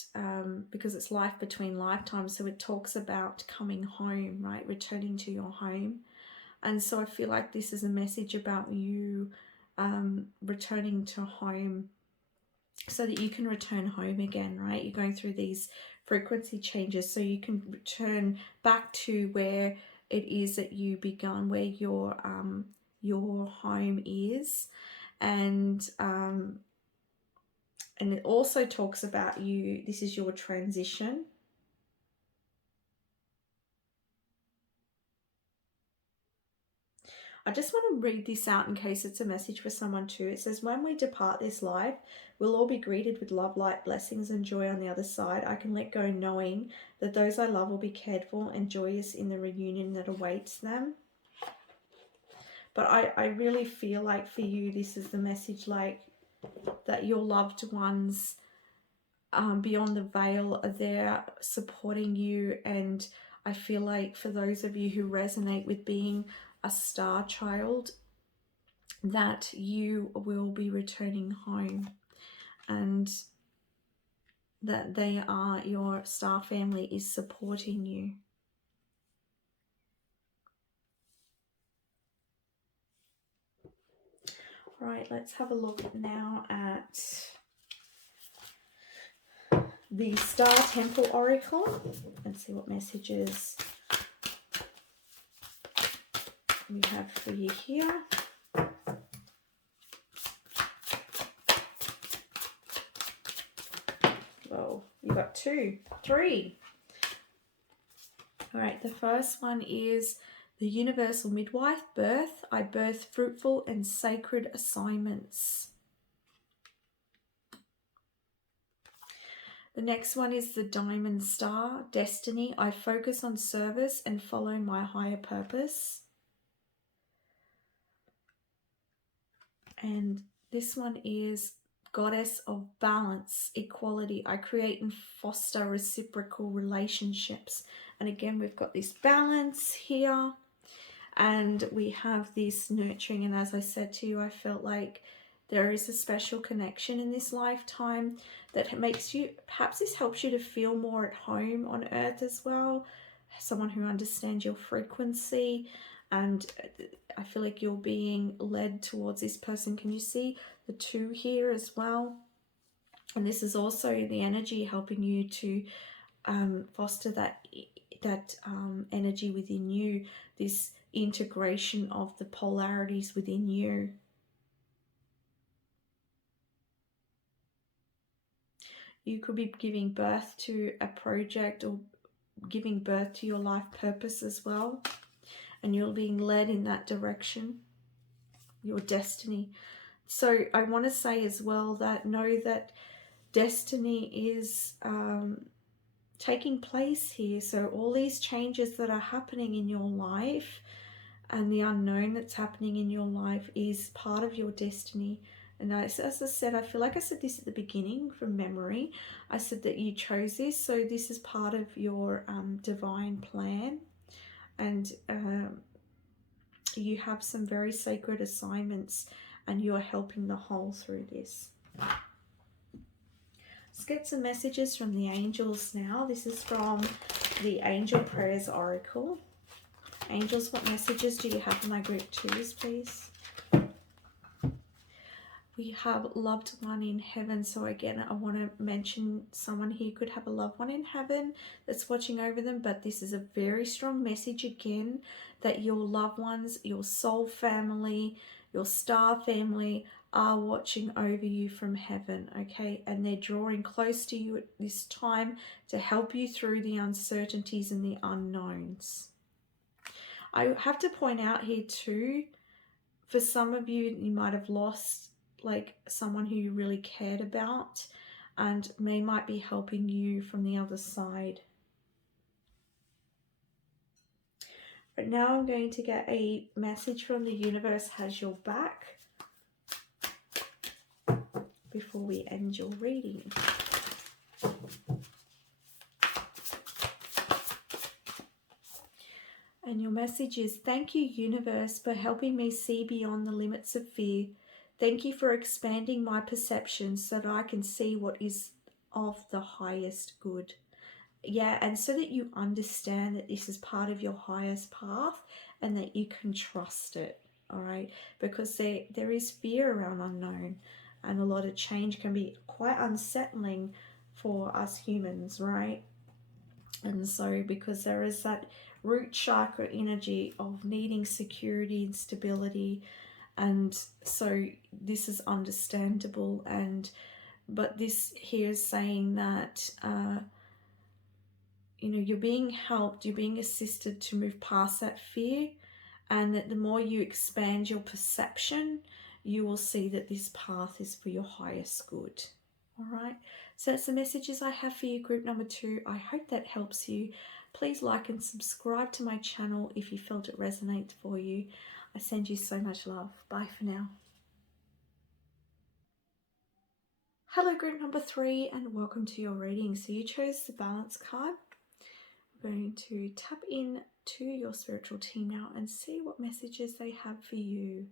because it's life between lifetimes, so it talks about coming home, right? Returning to your home. And so I feel like this is a message about you returning to home, so that you can return home again, right? You're going through these frequency changes, so you can return back to where it is that you began, where your home is. And it also talks about you, this is your transition. I just want to read this out in case it's a message for someone too. It says, when we depart this life, we'll all be greeted with love, light, blessings, and joy on the other side. I can let go knowing that those I love will be cared for and joyous in the reunion that awaits them. But I really feel like for you, this is the message, like that your loved ones beyond the veil are there supporting you. And I feel like for those of you who resonate with being a star child, that you will be returning home, and that your star family is supporting you. Right, let's have a look now at the Star Temple Oracle and see what messages we have for you here. Well, you got 2, 3. All right, the first one is the Universal Midwife Birth. I birth fruitful and sacred assignments. The next one is the Diamond Star, Destiny. I focus on service and follow my higher purpose. And this one is Goddess of Balance, Equality. I create and foster reciprocal relationships. And again, we've got this balance here. And we have this nurturing. And as I said to you, I felt like there is a special connection in this lifetime that makes you, perhaps this helps you to feel more at home on earth as well. Someone who understands your frequency. And I feel like you're being led towards this person. Can you see the 2 here as well? And this is also the energy helping you to foster that energy within you, this integration of the polarities within you. You could be giving birth to a project or giving birth to your life purpose as well. And you're being led in that direction, your destiny. So I want to say as well that know that destiny is taking place here. So all these changes that are happening in your life and the unknown that's happening in your life is part of your destiny. And as I said, I feel like I said this at the beginning from memory. I said that you chose this. So this is part of your divine plan. And you have some very sacred assignments and you are helping the whole through this. Let's get some messages from the angels now. This is from the Angel Prayers Oracle. Angels, what messages do you have for my group 2s, please? We have loved one in heaven. So again, I want to mention someone here could have a loved one in heaven that's watching over them. But this is a very strong message again, that your loved ones, your soul family, your star family are watching over you from heaven, okay? And they're drawing close to you at this time to help you through the uncertainties and the unknowns. I have to point out here too, for some of you, you might have lost like someone who you really cared about, and might be helping you from the other side. But now I'm going to get a message from the universe has your back before we end your reading. And your message is, thank you, universe, for helping me see beyond the limits of fear. Thank you for expanding my perception so that I can see what is of the highest good. Yeah, and so that you understand that this is part of your highest path and that you can trust it, all right? Because there is fear around unknown, and a lot of change can be quite unsettling for us humans, right? And so because there is that root chakra energy of needing security and stability, and so this is understandable. But this here is saying that you're being helped, you're being assisted to move past that fear, and that the more you expand your perception, you will see that this path is for your highest good. All right, so that's the messages I have for you, group number 2. I hope that helps you. Please like and subscribe to my channel if you felt it resonates for you. I send you so much love. Bye for now. Hello, group number 3, and welcome to your reading. So you chose the balance card. I'm going to tap in to your spiritual team now and see what messages they have for you.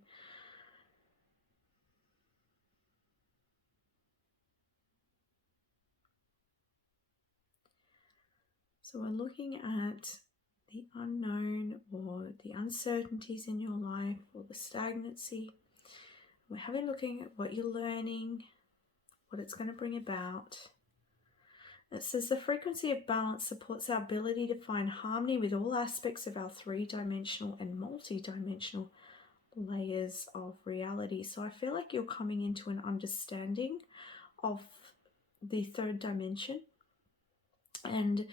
So we're looking at the unknown or the uncertainties in your life or the stagnancy. We're having looking at what you're learning, what it's going to bring about. It says the frequency of balance supports our ability to find harmony with all aspects of our 3-dimensional and multi-dimensional layers of reality. So I feel like you're coming into an understanding of the 3rd dimension and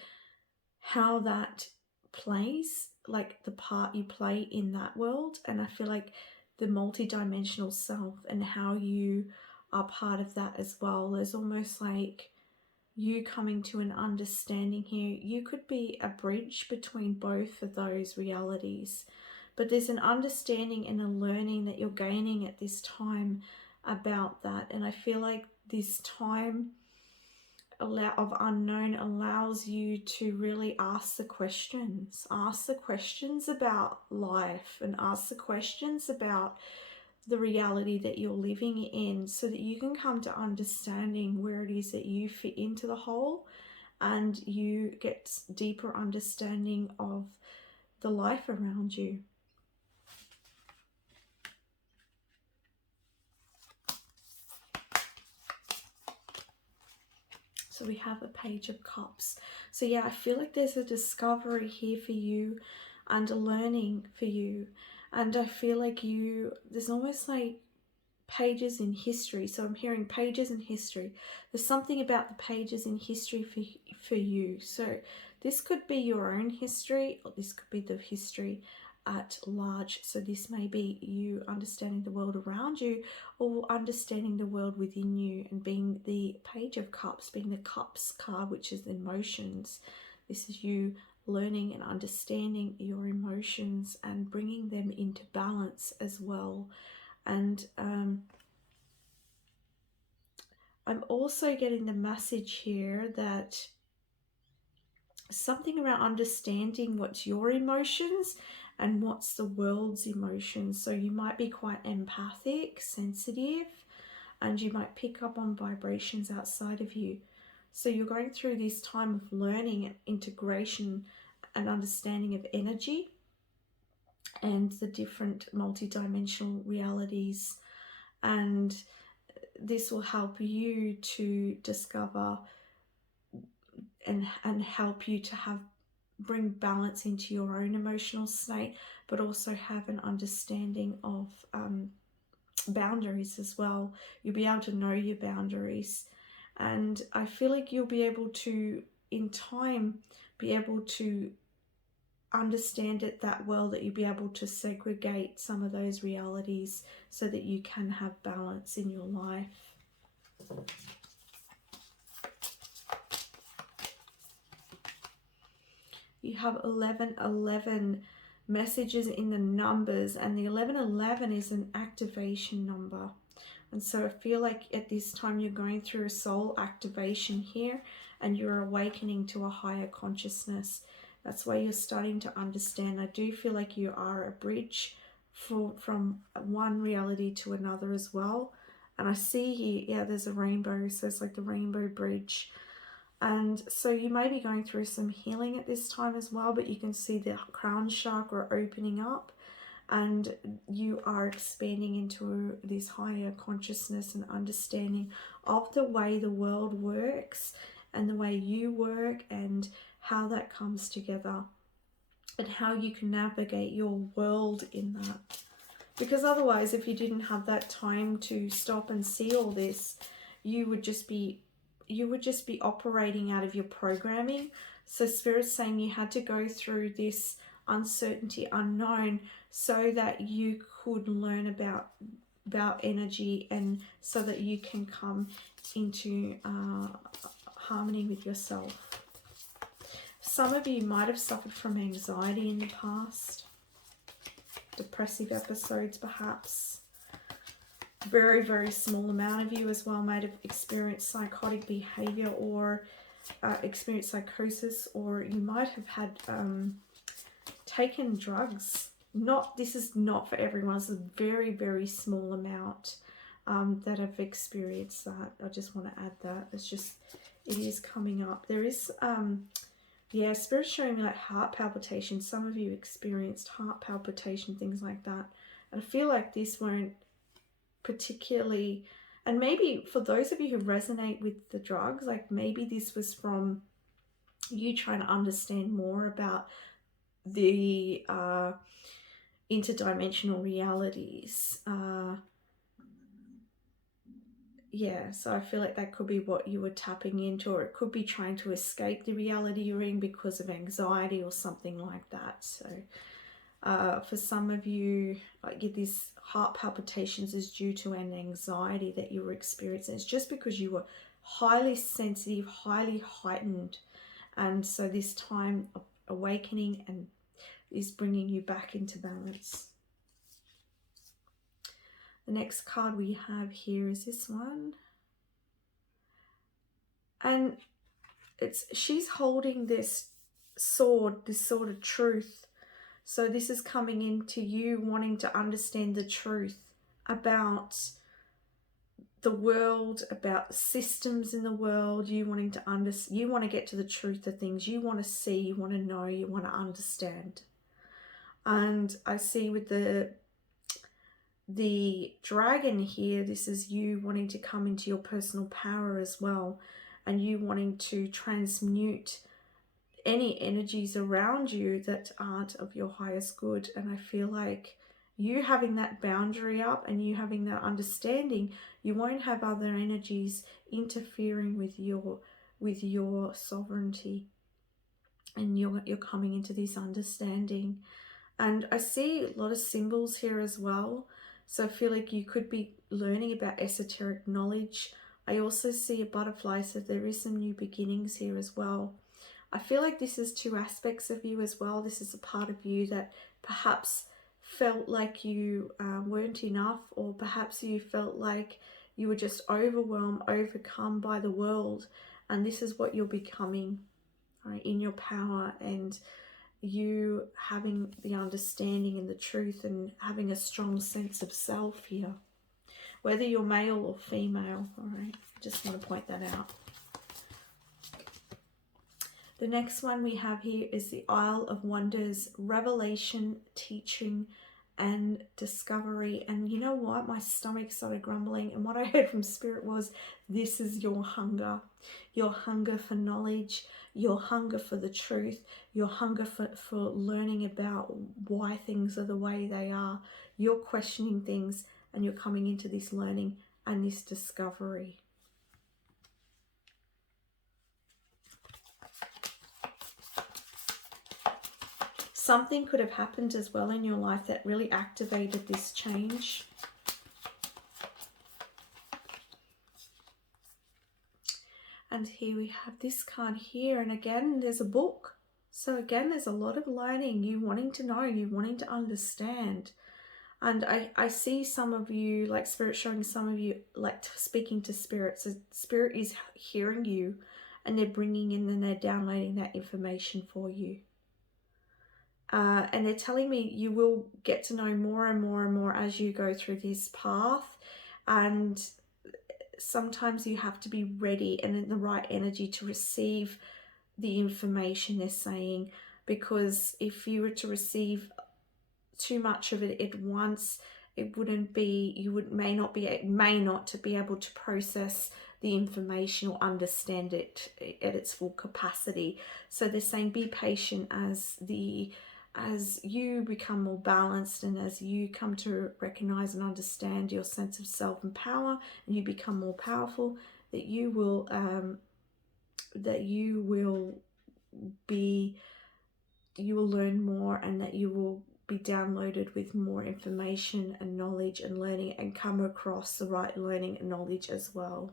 how that plays, like the part you play in that world. And I feel like the multi-dimensional self and how you are part of that as well. There's almost like you coming to an understanding here. You could be a bridge between both of those realities, but there's an understanding and a learning that you're gaining at this time about that. And I feel like this time of unknown allows you to really ask the questions about life, and ask the questions about the reality that you're living in, so that you can come to understanding where it is that you fit into the whole, and you get deeper understanding of the life around you. So we have a Page of Cups. So yeah, I feel like there's a discovery here for you and a learning for you. And I feel like there's almost like pages in history. So I'm hearing pages in history. There's something about the pages in history for you. So this could be your own history, or this could be the history at large. So this may be you understanding the world around you, or understanding the world within you, and being the Page of Cups, being the Cups card, which is emotions. This is you learning and understanding your emotions and bringing them into balance as well. And I'm also getting the message here that something around understanding what's your emotions and what's the world's emotions. So you might be quite empathic, sensitive, and you might pick up on vibrations outside of you. So you're going through this time of learning and integration and understanding of energy and the different multidimensional realities. And this will help you to discover and help you to bring balance into your own emotional state, but also have an understanding of boundaries as well. You'll be able to know your boundaries, and I feel like you'll be able to, in time, be able to understand it that well that you'll be able to segregate some of those realities so that you can have balance in your life. You have 1111 messages in the numbers, and the 1111 is an activation number. And so I feel like at this time you're going through a soul activation here, and you're awakening to a higher consciousness. That's why you're starting to understand. I do feel like you are a bridge from one reality to another as well. And I see here, yeah, there's a rainbow, so it's like the rainbow bridge. And so you may be going through some healing at this time as well, but you can see the crown chakra opening up, and you are expanding into this higher consciousness and understanding of the way the world works and the way you work, and how that comes together, and how you can navigate your world in that. Because otherwise, if you didn't have that time to stop and see all this, you would just be operating out of your programming. So Spirit's saying you had to go through this uncertainty, unknown, so that you could learn about energy, and so that you can come into harmony with yourself. Some of you might have suffered from anxiety in the past, depressive episodes perhaps. Very, very small amount of you as well might have experienced psychotic behavior or experienced psychosis, or you might have had taken drugs. This is not for everyone. It's a very, very small amount that have experienced that. I just want to add that. It is coming up. There is, yeah, Spirit's showing me like heart palpitations. Some of you experienced heart palpitation, things like that. And I feel like this won't particularly, and maybe for those of you who resonate with the drugs, like maybe this was from you trying to understand more about the interdimensional realities. Yeah, so I feel like that could be what you were tapping into, or it could be trying to escape the reality you're in because of anxiety or something like that. So for some of you, this heart palpitations is due to an anxiety that you were experiencing. It's just because you were highly sensitive, highly heightened. And so this time of awakening and is bringing you back into balance. The next card we have here is this one. And she's holding this sword of truth. So this is coming into you wanting to understand the truth about the world, about systems in the world. You wanting to you want to get to the truth of things. You want to see, you want to know, you want to understand. And I see with the dragon here, this is you wanting to come into your personal power as well, and you wanting to transmute any energies around you that aren't of your highest good. And I feel like you having that boundary up and you having that understanding, you won't have other energies interfering with your sovereignty, and you're coming into this understanding. And I see a lot of symbols here as well, so I feel like you could be learning about esoteric knowledge. I also see a butterfly, so there is some new beginnings here as well. I feel like this is two aspects of you as well. This is a part of you that perhaps felt like you weren't enough, or perhaps you felt like you were just overwhelmed, overcome by the world. And this is what you're becoming, right, in your power, and you having the understanding and the truth and having a strong sense of self here. Whether you're male or female, all right? Just want to point that out. The next one we have here is the Isle of Wonders, revelation, teaching, and discovery. And you know what? My stomach started grumbling, and what I heard from Spirit was, this is your hunger for knowledge, your hunger for the truth, your hunger for learning about why things are the way they are. You're questioning things, and you're coming into this learning and this discovery. Something could have happened as well in your life that really activated this change. And here we have this card here, and again there's a book. So again, there's a lot of learning, you wanting to know, you wanting to understand. And I see some of you, like Spirit showing some of you like speaking to Spirit. So Spirit is hearing you, and they're bringing in and they're downloading that information for you. And they're telling me you will get to know more and more and more as you go through this path. And sometimes you have to be ready and in the right energy to receive the information they're saying. Because if you were to receive too much of it at once, it wouldn't be, may not be able to process the information or understand it at its full capacity. So they're saying be patient as you become more balanced, and as you come to recognize and understand your sense of self and power, and you become more powerful, that you will learn more, and that you will be downloaded with more information and knowledge and learning, and come across the right learning and knowledge as well.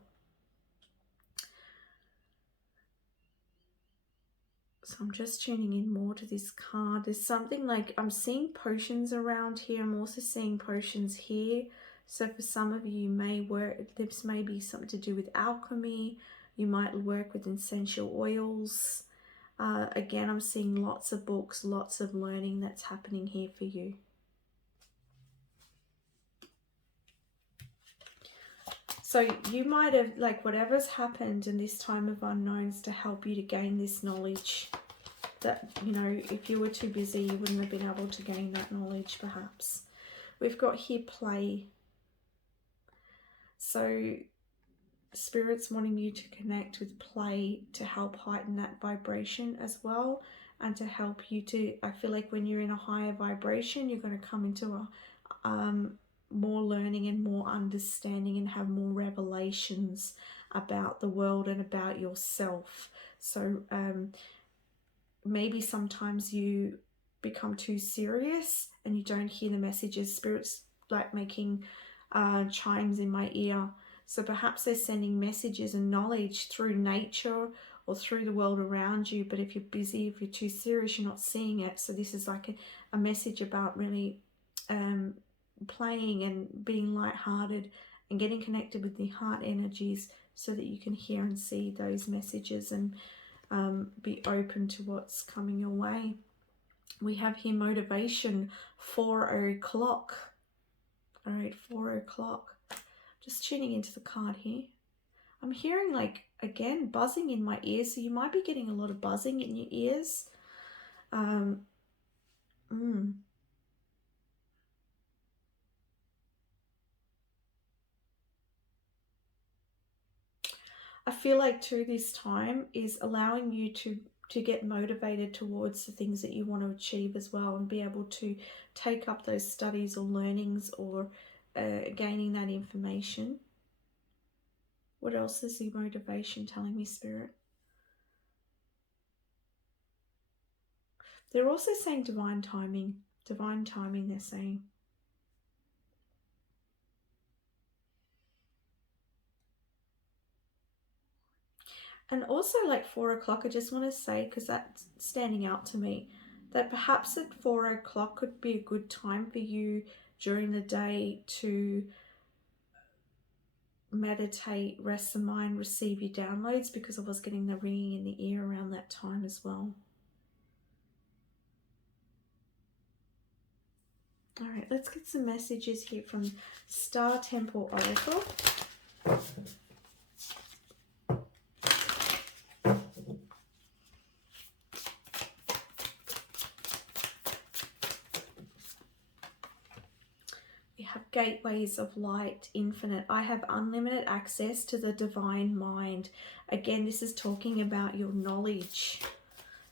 So I'm just tuning in more to this card. There's something like, I'm seeing potions around here. I'm also seeing potions here. So for some of you, this may be something to do with alchemy. You might work with essential oils. Again, I'm seeing lots of books, lots of learning that's happening here for you. So you might have, like, whatever's happened in this time of unknowns to help you to gain this knowledge. That, you know, if you were too busy, you wouldn't have been able to gain that knowledge, perhaps. We've got here play. So Spirit's wanting you to connect with play to help heighten that vibration as well, and to help you to, I feel like when you're in a higher vibration, you're going to come into a more learning and more understanding and have more revelations about the world and about yourself. So maybe sometimes you become too serious and you don't hear the messages. Spirit's like making chimes in my ear. So perhaps they're sending messages and knowledge through nature or through the world around you. But if you're busy, if you're too serious, you're not seeing it. So this is like a message about really playing and being lighthearted and getting connected with the heart energies so that you can hear and see those messages and be open to what's coming your way. We have here motivation, 4 o'clock. All right, 4 o'clock. Just tuning into the card here. I'm hearing, like, again, buzzing in my ears. So you might be getting a lot of buzzing in your ears. I feel like too, this time is allowing you to get motivated towards the things that you want to achieve as well, and be able to take up those studies or learnings or gaining that information. What else is the motivation telling me, Spirit? They're also saying divine timing. Divine timing, they're saying. And also, like, 4 o'clock, I just want to say, because that's standing out to me, that perhaps at 4 o'clock could be a good time for you during the day to meditate, rest the mind, receive your downloads, because I was getting the ringing in the ear around that time as well. All right, let's get some messages here from Star Temple Oracle. We have gateways of light, infinite. I have unlimited access to the divine mind. Again, this is talking about your knowledge.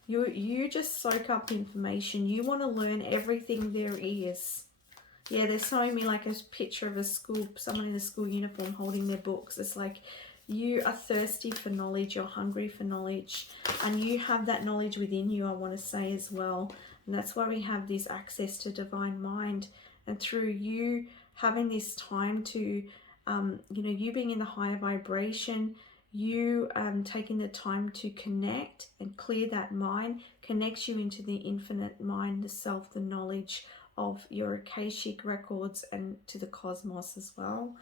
You just soak up information. You want to learn everything there is. Yeah, they're showing me like a picture of someone in a school uniform holding their books. It's like you are thirsty for knowledge, you're hungry for knowledge, and you have that knowledge within you, I want to say as well. And that's why we have this access to divine mind. And through you having this time to, you know, you being in the higher vibration, you taking the time to connect and clear that mind, connects you into the infinite mind, the self, the knowledge of your Akashic records, and to the cosmos as well.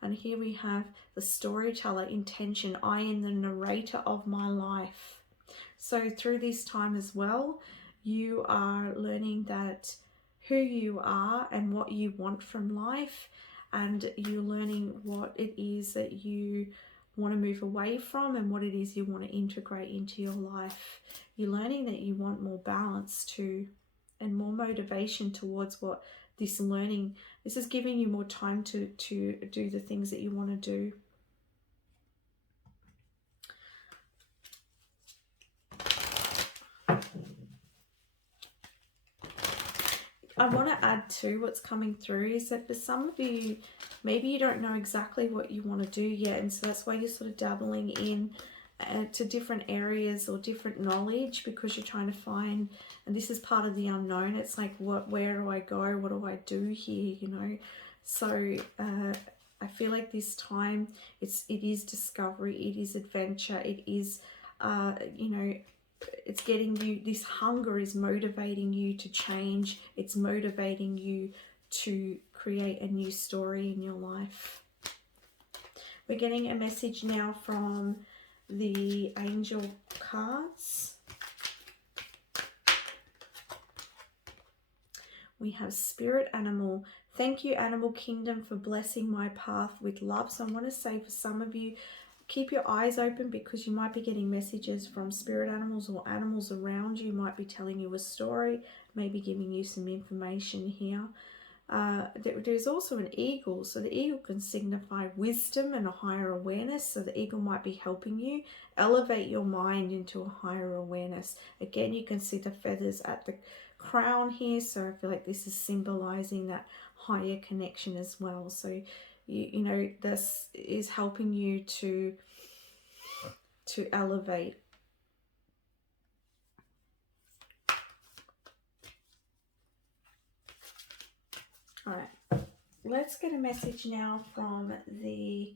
And here we have the storyteller, intention. I am the narrator of my life. So through this time as well, you are learning that who you are and what you want from life, and you're learning what it is that you want to move away from and what it is you want to integrate into your life. You're learning that you want more balance too, and more motivation towards what this learning. This is giving you more time to do the things that you want to do. I want to add to what's coming through is that for some of you, maybe you don't know exactly what you want to do yet, and so that's why you're sort of dabbling in to different areas or different knowledge, because you're trying to find, and this is part of the unknown. It's like, where do I go? What do I do here? You know, so I feel like this time it is discovery, it is adventure, it is you know, it's getting you, this hunger is motivating you to change. It's motivating you to create a new story in your life. We're getting a message now from the angel cards. We have spirit animal. Thank you, animal kingdom, for blessing my path with love. So I want to say for some of you, keep your eyes open, because you might be getting messages from spirit animals, or animals around you might be telling you a story, maybe giving you some information here. There's also an eagle. So the eagle can signify wisdom and a higher awareness. So the eagle might be helping you elevate your mind into a higher awareness. Again, you can see the feathers at the crown here. So I feel like this is symbolizing that higher connection as well. So you know, this is helping you to elevate. All right, let's get a message now from the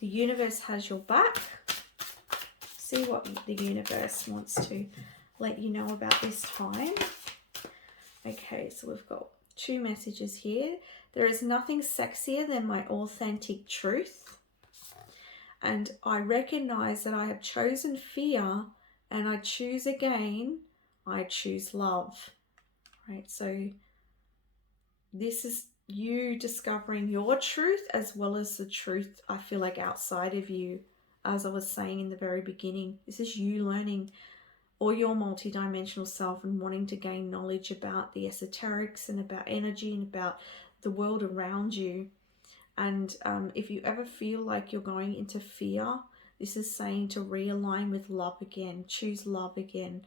universe has your back. See what the universe wants to let you know about this time. Okay, so we've got 2 messages here. There is nothing sexier than my authentic truth. And I recognize that I have chosen fear, and I choose again. I choose love. Right, so this is you discovering your truth, as well as the truth, I feel like, outside of you. As I was saying in the very beginning, this is you learning or your multidimensional self and wanting to gain knowledge about the esoterics and about energy and about the world around you. And if you ever feel like you're going into fear, this is saying to realign with love again, choose love again,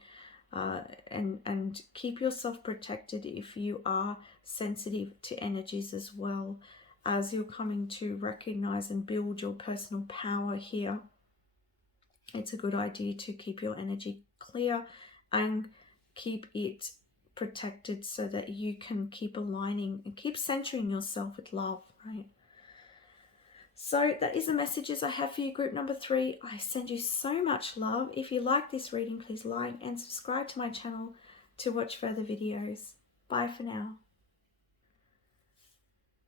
and keep yourself protected if you are sensitive to energies as well, as you're coming to recognize and build your personal power here. It's a good idea to keep your energy clear and keep it protected, so that you can keep aligning and keep centering yourself with love, right? So that is the messages I have for you, group number 3. I send you so much love. If you like this reading, please like and subscribe to my channel to watch further videos. Bye for now.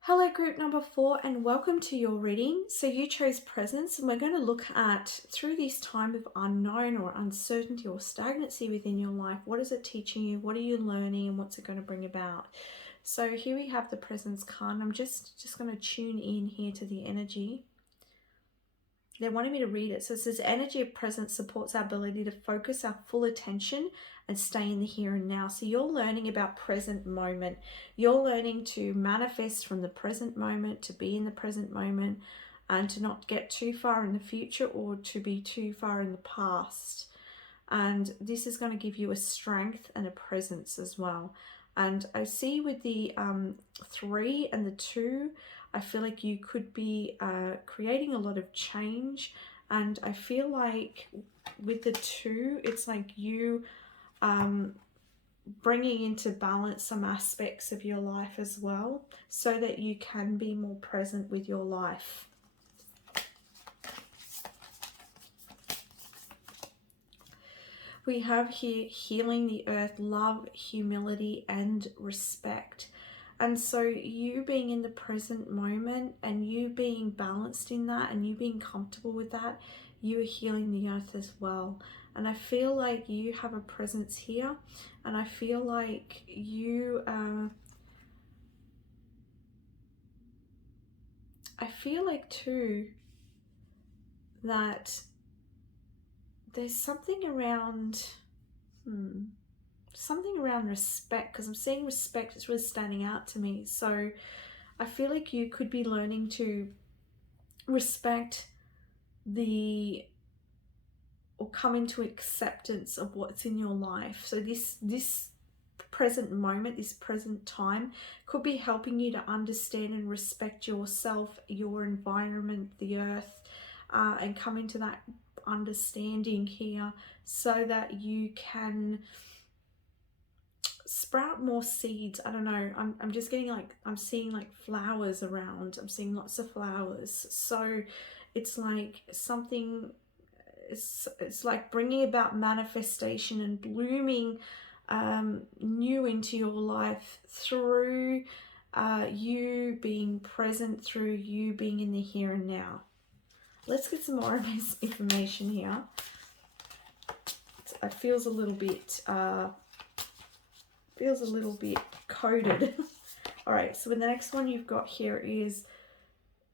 Hello, group number 4, and welcome to your reading. So you chose presence, and we're going to look at, through this time of unknown or uncertainty or stagnancy within your life, what is it teaching you, what are you learning, and what's it going to bring about? So here we have the presence card. I'm just going to tune in here to the energy. They wanted me to read it. So it says, energy of presence supports our ability to focus our full attention and stay in the here and now. So you're learning about present moment. You're learning to manifest from the present moment, to be in the present moment, and to not get too far in the future or to be too far in the past. And this is going to give you a strength and a presence as well. And I see with the 3 and the 2, I feel like you could be creating a lot of change. And I feel like with the 2, it's like you bringing into balance some aspects of your life as well, so that you can be more present with your life. We have here healing the earth, love, humility, and respect. And so you being in the present moment and you being balanced in that and you being comfortable with that, you are healing the earth as well. And I feel like you have a presence here, and I feel like you I feel like too that there's something around respect, because I'm seeing respect. It's really standing out to me. So I feel like you could be learning to respect or come into acceptance of what's in your life. So this present moment, this present time could be helping you to understand and respect yourself, your environment, the earth, and come into that understanding here, so that you can sprout more seeds. I don't know, I'm just getting like, I'm seeing like flowers around. I'm seeing lots of flowers. So it's like something it's like bringing about manifestation and blooming new into your life through you being present, through you being in the here and now. Let's get some more information here. It feels a little bit coded. All right, so the next one you've got here is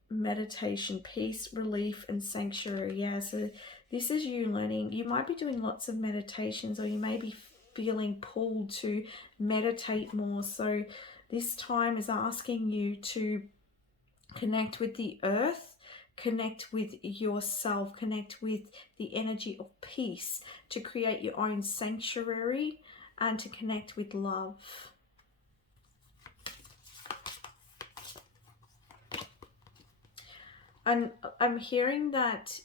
meditation, peace, relief, and sanctuary. Yeah, so this is you learning. You might be doing lots of meditations, or you may be feeling pulled to meditate more. So this time is asking you to connect with the earth, connect with yourself, connect with the energy of peace, to create your own sanctuary and to connect with love. And I'm hearing that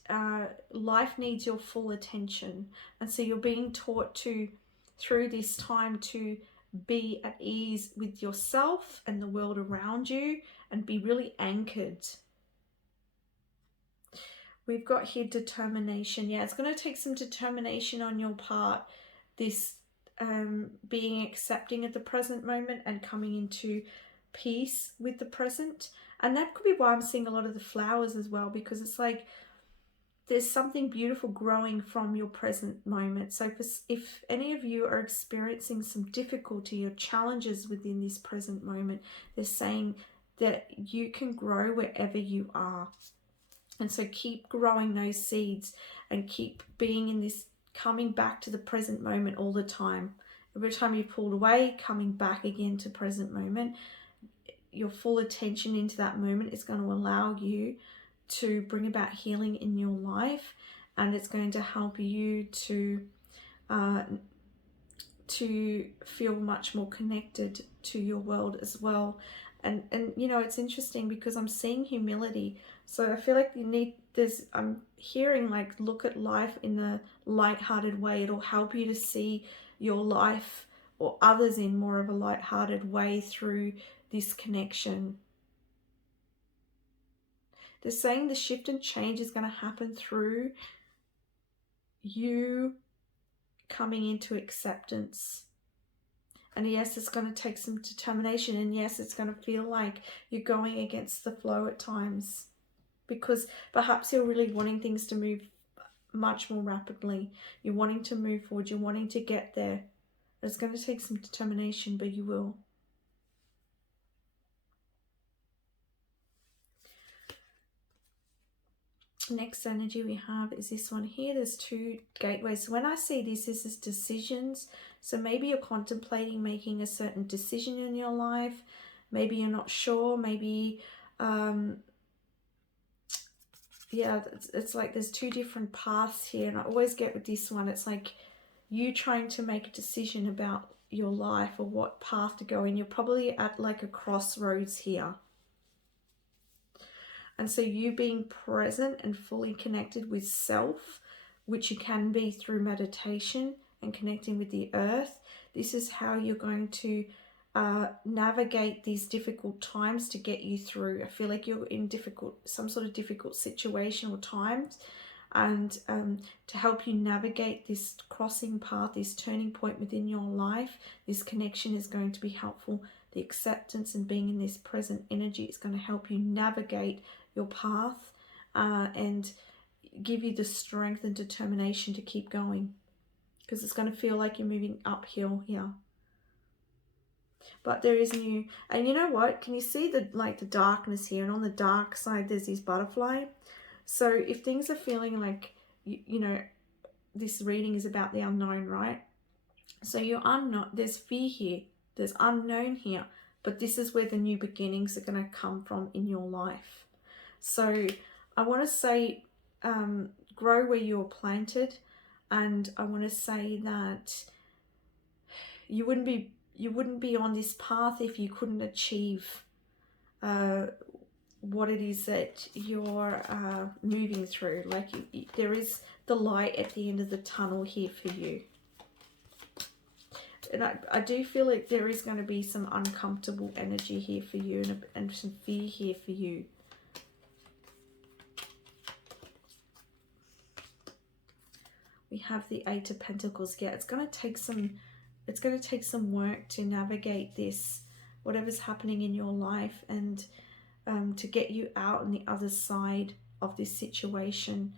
life needs your full attention. And so you're being taught to, through this time, to be at ease with yourself and the world around you and be really anchored. We've got here determination. Yeah, it's going to take some determination on your part, this being accepting at the present moment and coming into peace with the present. And that could be why I'm seeing a lot of the flowers as well, because it's like there's something beautiful growing from your present moment. So if any of you are experiencing some difficulty or challenges within this present moment, they're saying that you can grow wherever you are. And so keep growing those seeds and keep being in this, coming back to the present moment all the time. Every time you pulled away, coming back again to present moment. Your full attention into that moment is going to allow you to bring about healing in your life, and it's going to help you to feel much more connected to your world as well. And you know, it's interesting because I'm seeing humility. So I feel like I'm hearing like, look at life in a light-hearted way. It'll help you to see your life or others in more of a light-hearted way through this connection. They're saying the shift and change is going to happen through you coming into acceptance. And yes, it's going to take some determination, and yes, it's going to feel like you're going against the flow at times, because perhaps you're really wanting things to move much more rapidly. You're wanting to move forward. You're wanting to get there. It's going to take some determination, but you will. Next energy we have is this one here. There's two gateways. So when I see this is decisions. So maybe you're contemplating making a certain decision in your life. Maybe you're not sure. Maybe, yeah, it's like there's two different paths here. And I always get with this one, it's like you trying to make a decision about your life or what path to go in. You're probably at like a crossroads here. And so you being present and fully connected with self, which you can be through meditation and connecting with the earth, this is how you're going to navigate these difficult times to get you through. I feel like you're in some sort of difficult situation or times, and to help you navigate this crossing path, this turning point within your life, this connection is going to be helpful. The acceptance and being in this present energy is going to help you navigate your path and give you the strength and determination to keep going, because it's going to feel like you're moving uphill here. But there is new, and you know what? Can you see the darkness here? And on the dark side, there's this butterfly. So if things are feeling like, you know, this reading is about the unknown, right? So you're unknown. There's fear here. There's unknown here. But this is where the new beginnings are going to come from in your life. So I want to say, grow where you're planted, and I want to say that you wouldn't be on this path if you couldn't achieve what it is that you're moving through. Like there is the light at the end of the tunnel here for you. And I do feel like there is going to be some uncomfortable energy here for you, and some fear here for you. We have the Eight of Pentacles. Yeah, it's going to take some work to navigate this, whatever's happening in your life, and to get you out on the other side of this situation.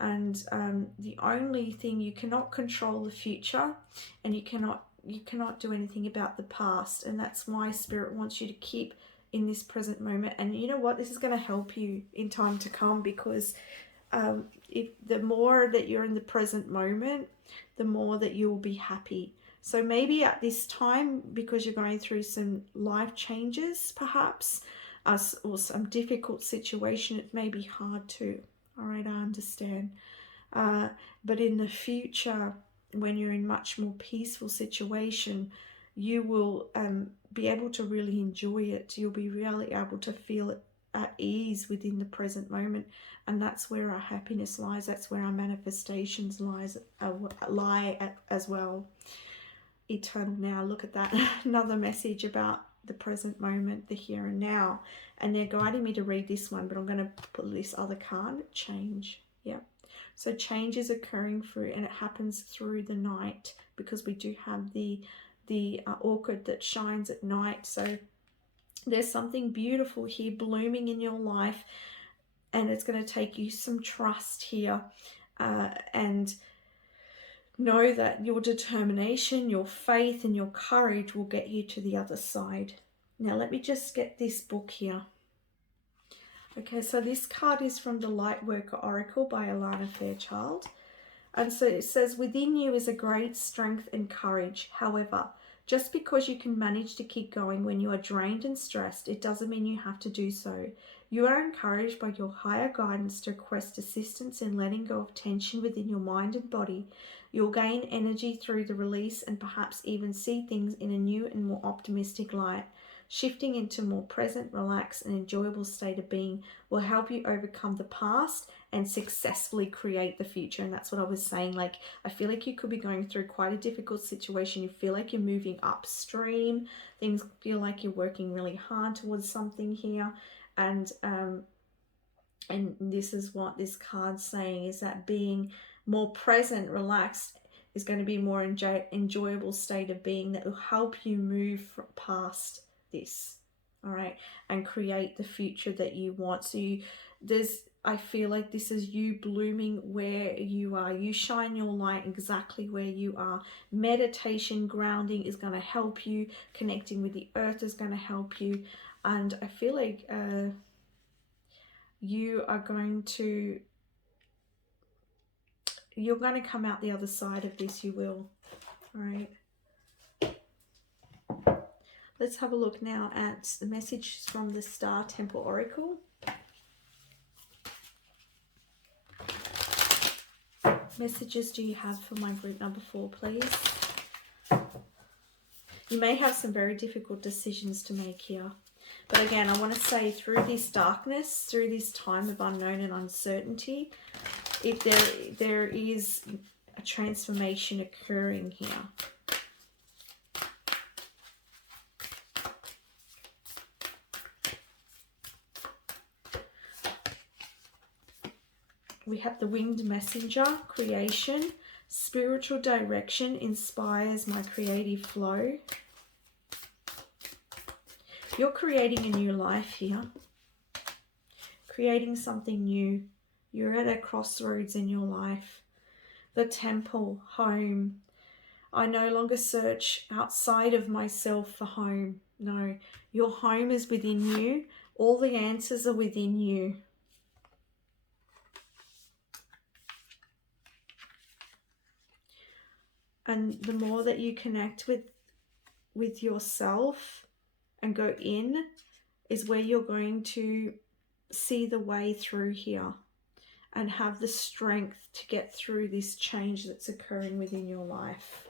And the only thing, you cannot control the future, and you cannot do anything about the past, and that's why Spirit wants you to keep in this present moment. And you know what, this is going to help you in time to come, because the more that you're in the present moment, the more that you will be happy. So maybe at this time, because you're going through some life changes perhaps, or some difficult situation, it may be hard to. All right, I understand. But in the future, when you're in much more peaceful situation, you will be able to really enjoy it. You'll be really able to feel it at ease within the present moment, and that's where our happiness lies. That's where our manifestations lie as well. Eternal now. Look at that. Another message about the present moment, the here and now. And they're guiding me to read this one, but I'm going to put this other card. Change. Yeah. So change is occurring through, and it happens through the night, because we do have the orchid that shines at night. So there's something beautiful here blooming in your life, and it's going to take you some trust here, and know that your determination, your faith, and your courage will get you to the other side. Now let me just get this book here. Okay, so this card is from the Lightworker Oracle by Alana Fairchild. And so it says, within you is a great strength and courage. However, just because you can manage to keep going when you are drained and stressed, it doesn't mean you have to do so. You are encouraged by your higher guidance to request assistance in letting go of tension within your mind and body. You'll gain energy through the release, and perhaps even see things in a new and more optimistic light. Shifting into a more present, relaxed, and enjoyable state of being will help you overcome the past and successfully create the future. And that's what I was saying. Like, I feel like you could be going through quite a difficult situation. You feel like you're moving upstream. Things feel like you're working really hard towards something here. And this is what this card's saying, is that being more present, relaxed, is going to be a more enjoyable state of being that will help you move past this, all right, and create the future that you want. So I feel like this is you blooming where you are. You shine your light exactly where you are. Meditation, grounding is going to help you. Connecting with the earth is going to help you. And I feel like you're going to come out the other side of this. You will. All right. Let's have a look now at the messages from the Star Temple Oracle. Messages do you have for my group number 4, please? You may have some very difficult decisions to make here. But again, I want to say, through this darkness, through this time of unknown and uncertainty, there is a transformation occurring here. We have the Winged Messenger, creation, spiritual direction inspires my creative flow. You're creating a new life here, creating something new. You're at a crossroads in your life. The Temple, home. I no longer search outside of myself for home. No, your home is within you. All the answers are within you. And the more that you connect with yourself and go in, is where you're going to see the way through here and have the strength to get through this change that's occurring within your life.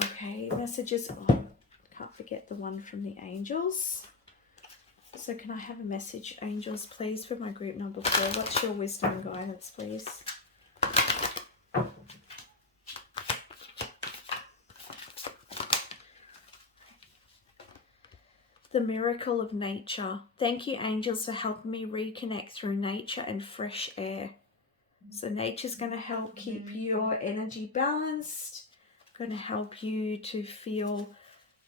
Okay, messages. Oh, can't forget the one from the angels. So can I have a message, angels, please, for my group number 4? What's your wisdom and guidance, please? The miracle of nature. Thank you, angels, for helping me reconnect through nature and fresh air. So nature's going to help keep your energy balanced, going to help you to feel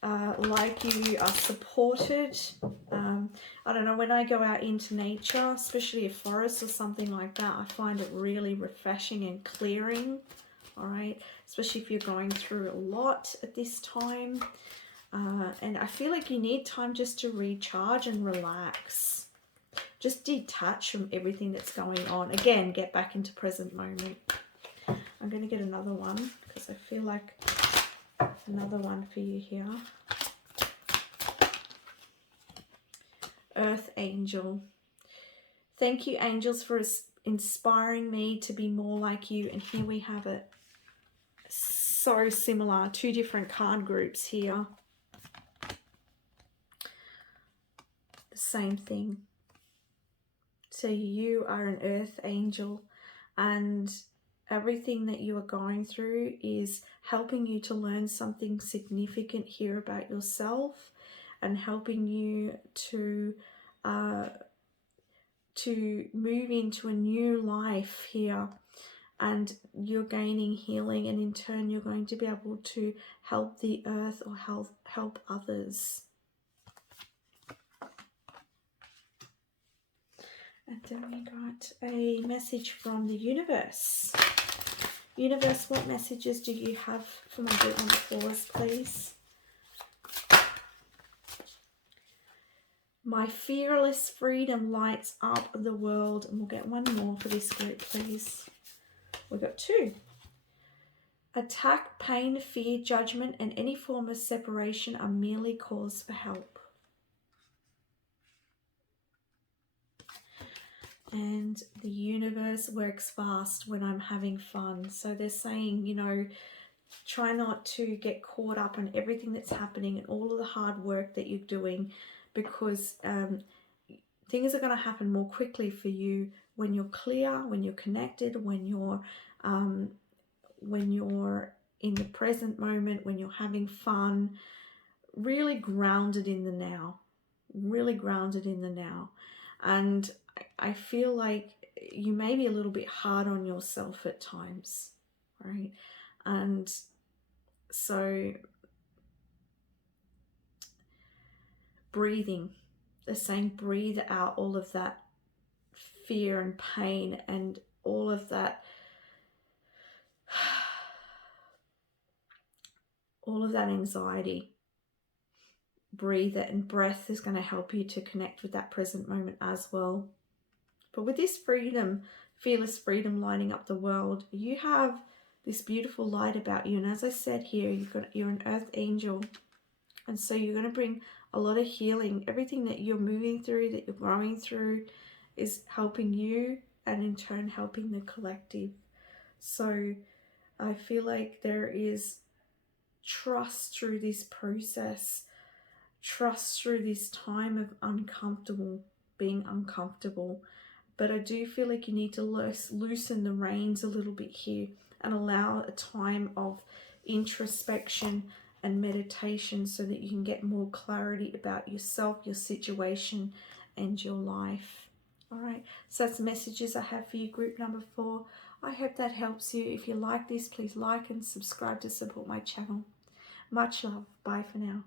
like you are supported. I don't know, when I go out into nature, especially a forest or something like that, I find it really refreshing and clearing. All right, especially if you're going through a lot at this time. And I feel like you need time just to recharge and relax. Just detach from everything that's going on. Again, get back into present moment. I'm going to get another one because I feel like another one for you here. Earth Angel. Thank you, angels, for inspiring me to be more like you. And here we have it. So similar. Two different card groups here. The same thing. So you are an earth angel, and everything that you are going through is helping you to learn something significant here about yourself, and helping you to move into a new life here. And you're gaining healing, and in turn you're going to be able to help the earth or help others. And then we got a message from the universe. Universe, what messages do you have for my group number 4s, please? My fearless freedom lights up the world. And we'll get one more for this group, please. We've got 2. Attack, pain, fear, judgment, and any form of separation are merely cause for help. And the universe works fast when I'm having fun. So they're saying, you know, try not to get caught up in everything that's happening and all of the hard work that you're doing, because things are going to happen more quickly for you when you're clear, when you're connected, when you're in the present moment, when you're having fun, really grounded in the now, really grounded in the now. And I feel like you may be a little bit hard on yourself at times, right? And so breathing, they're saying breathe out all of that fear and pain and all of that, all of that anxiety. Breathe it, and breath is going to help you to connect with that present moment as well. But with this freedom, fearless freedom lighting up the world, you have this beautiful light about you. And as I said here, you're an earth angel. And so you're going to bring a lot of healing. Everything that you're moving through, that you're growing through, is helping you and in turn helping the collective. So I feel like there is trust through this process, trust through this time of being uncomfortable. But I do feel like you need to loosen the reins a little bit here and allow a time of introspection and meditation so that you can get more clarity about yourself, your situation, and your life. All right, so that's the messages I have for you, group number 4. I hope that helps you. If you like this, please like and subscribe to support my channel. Much love. Bye for now.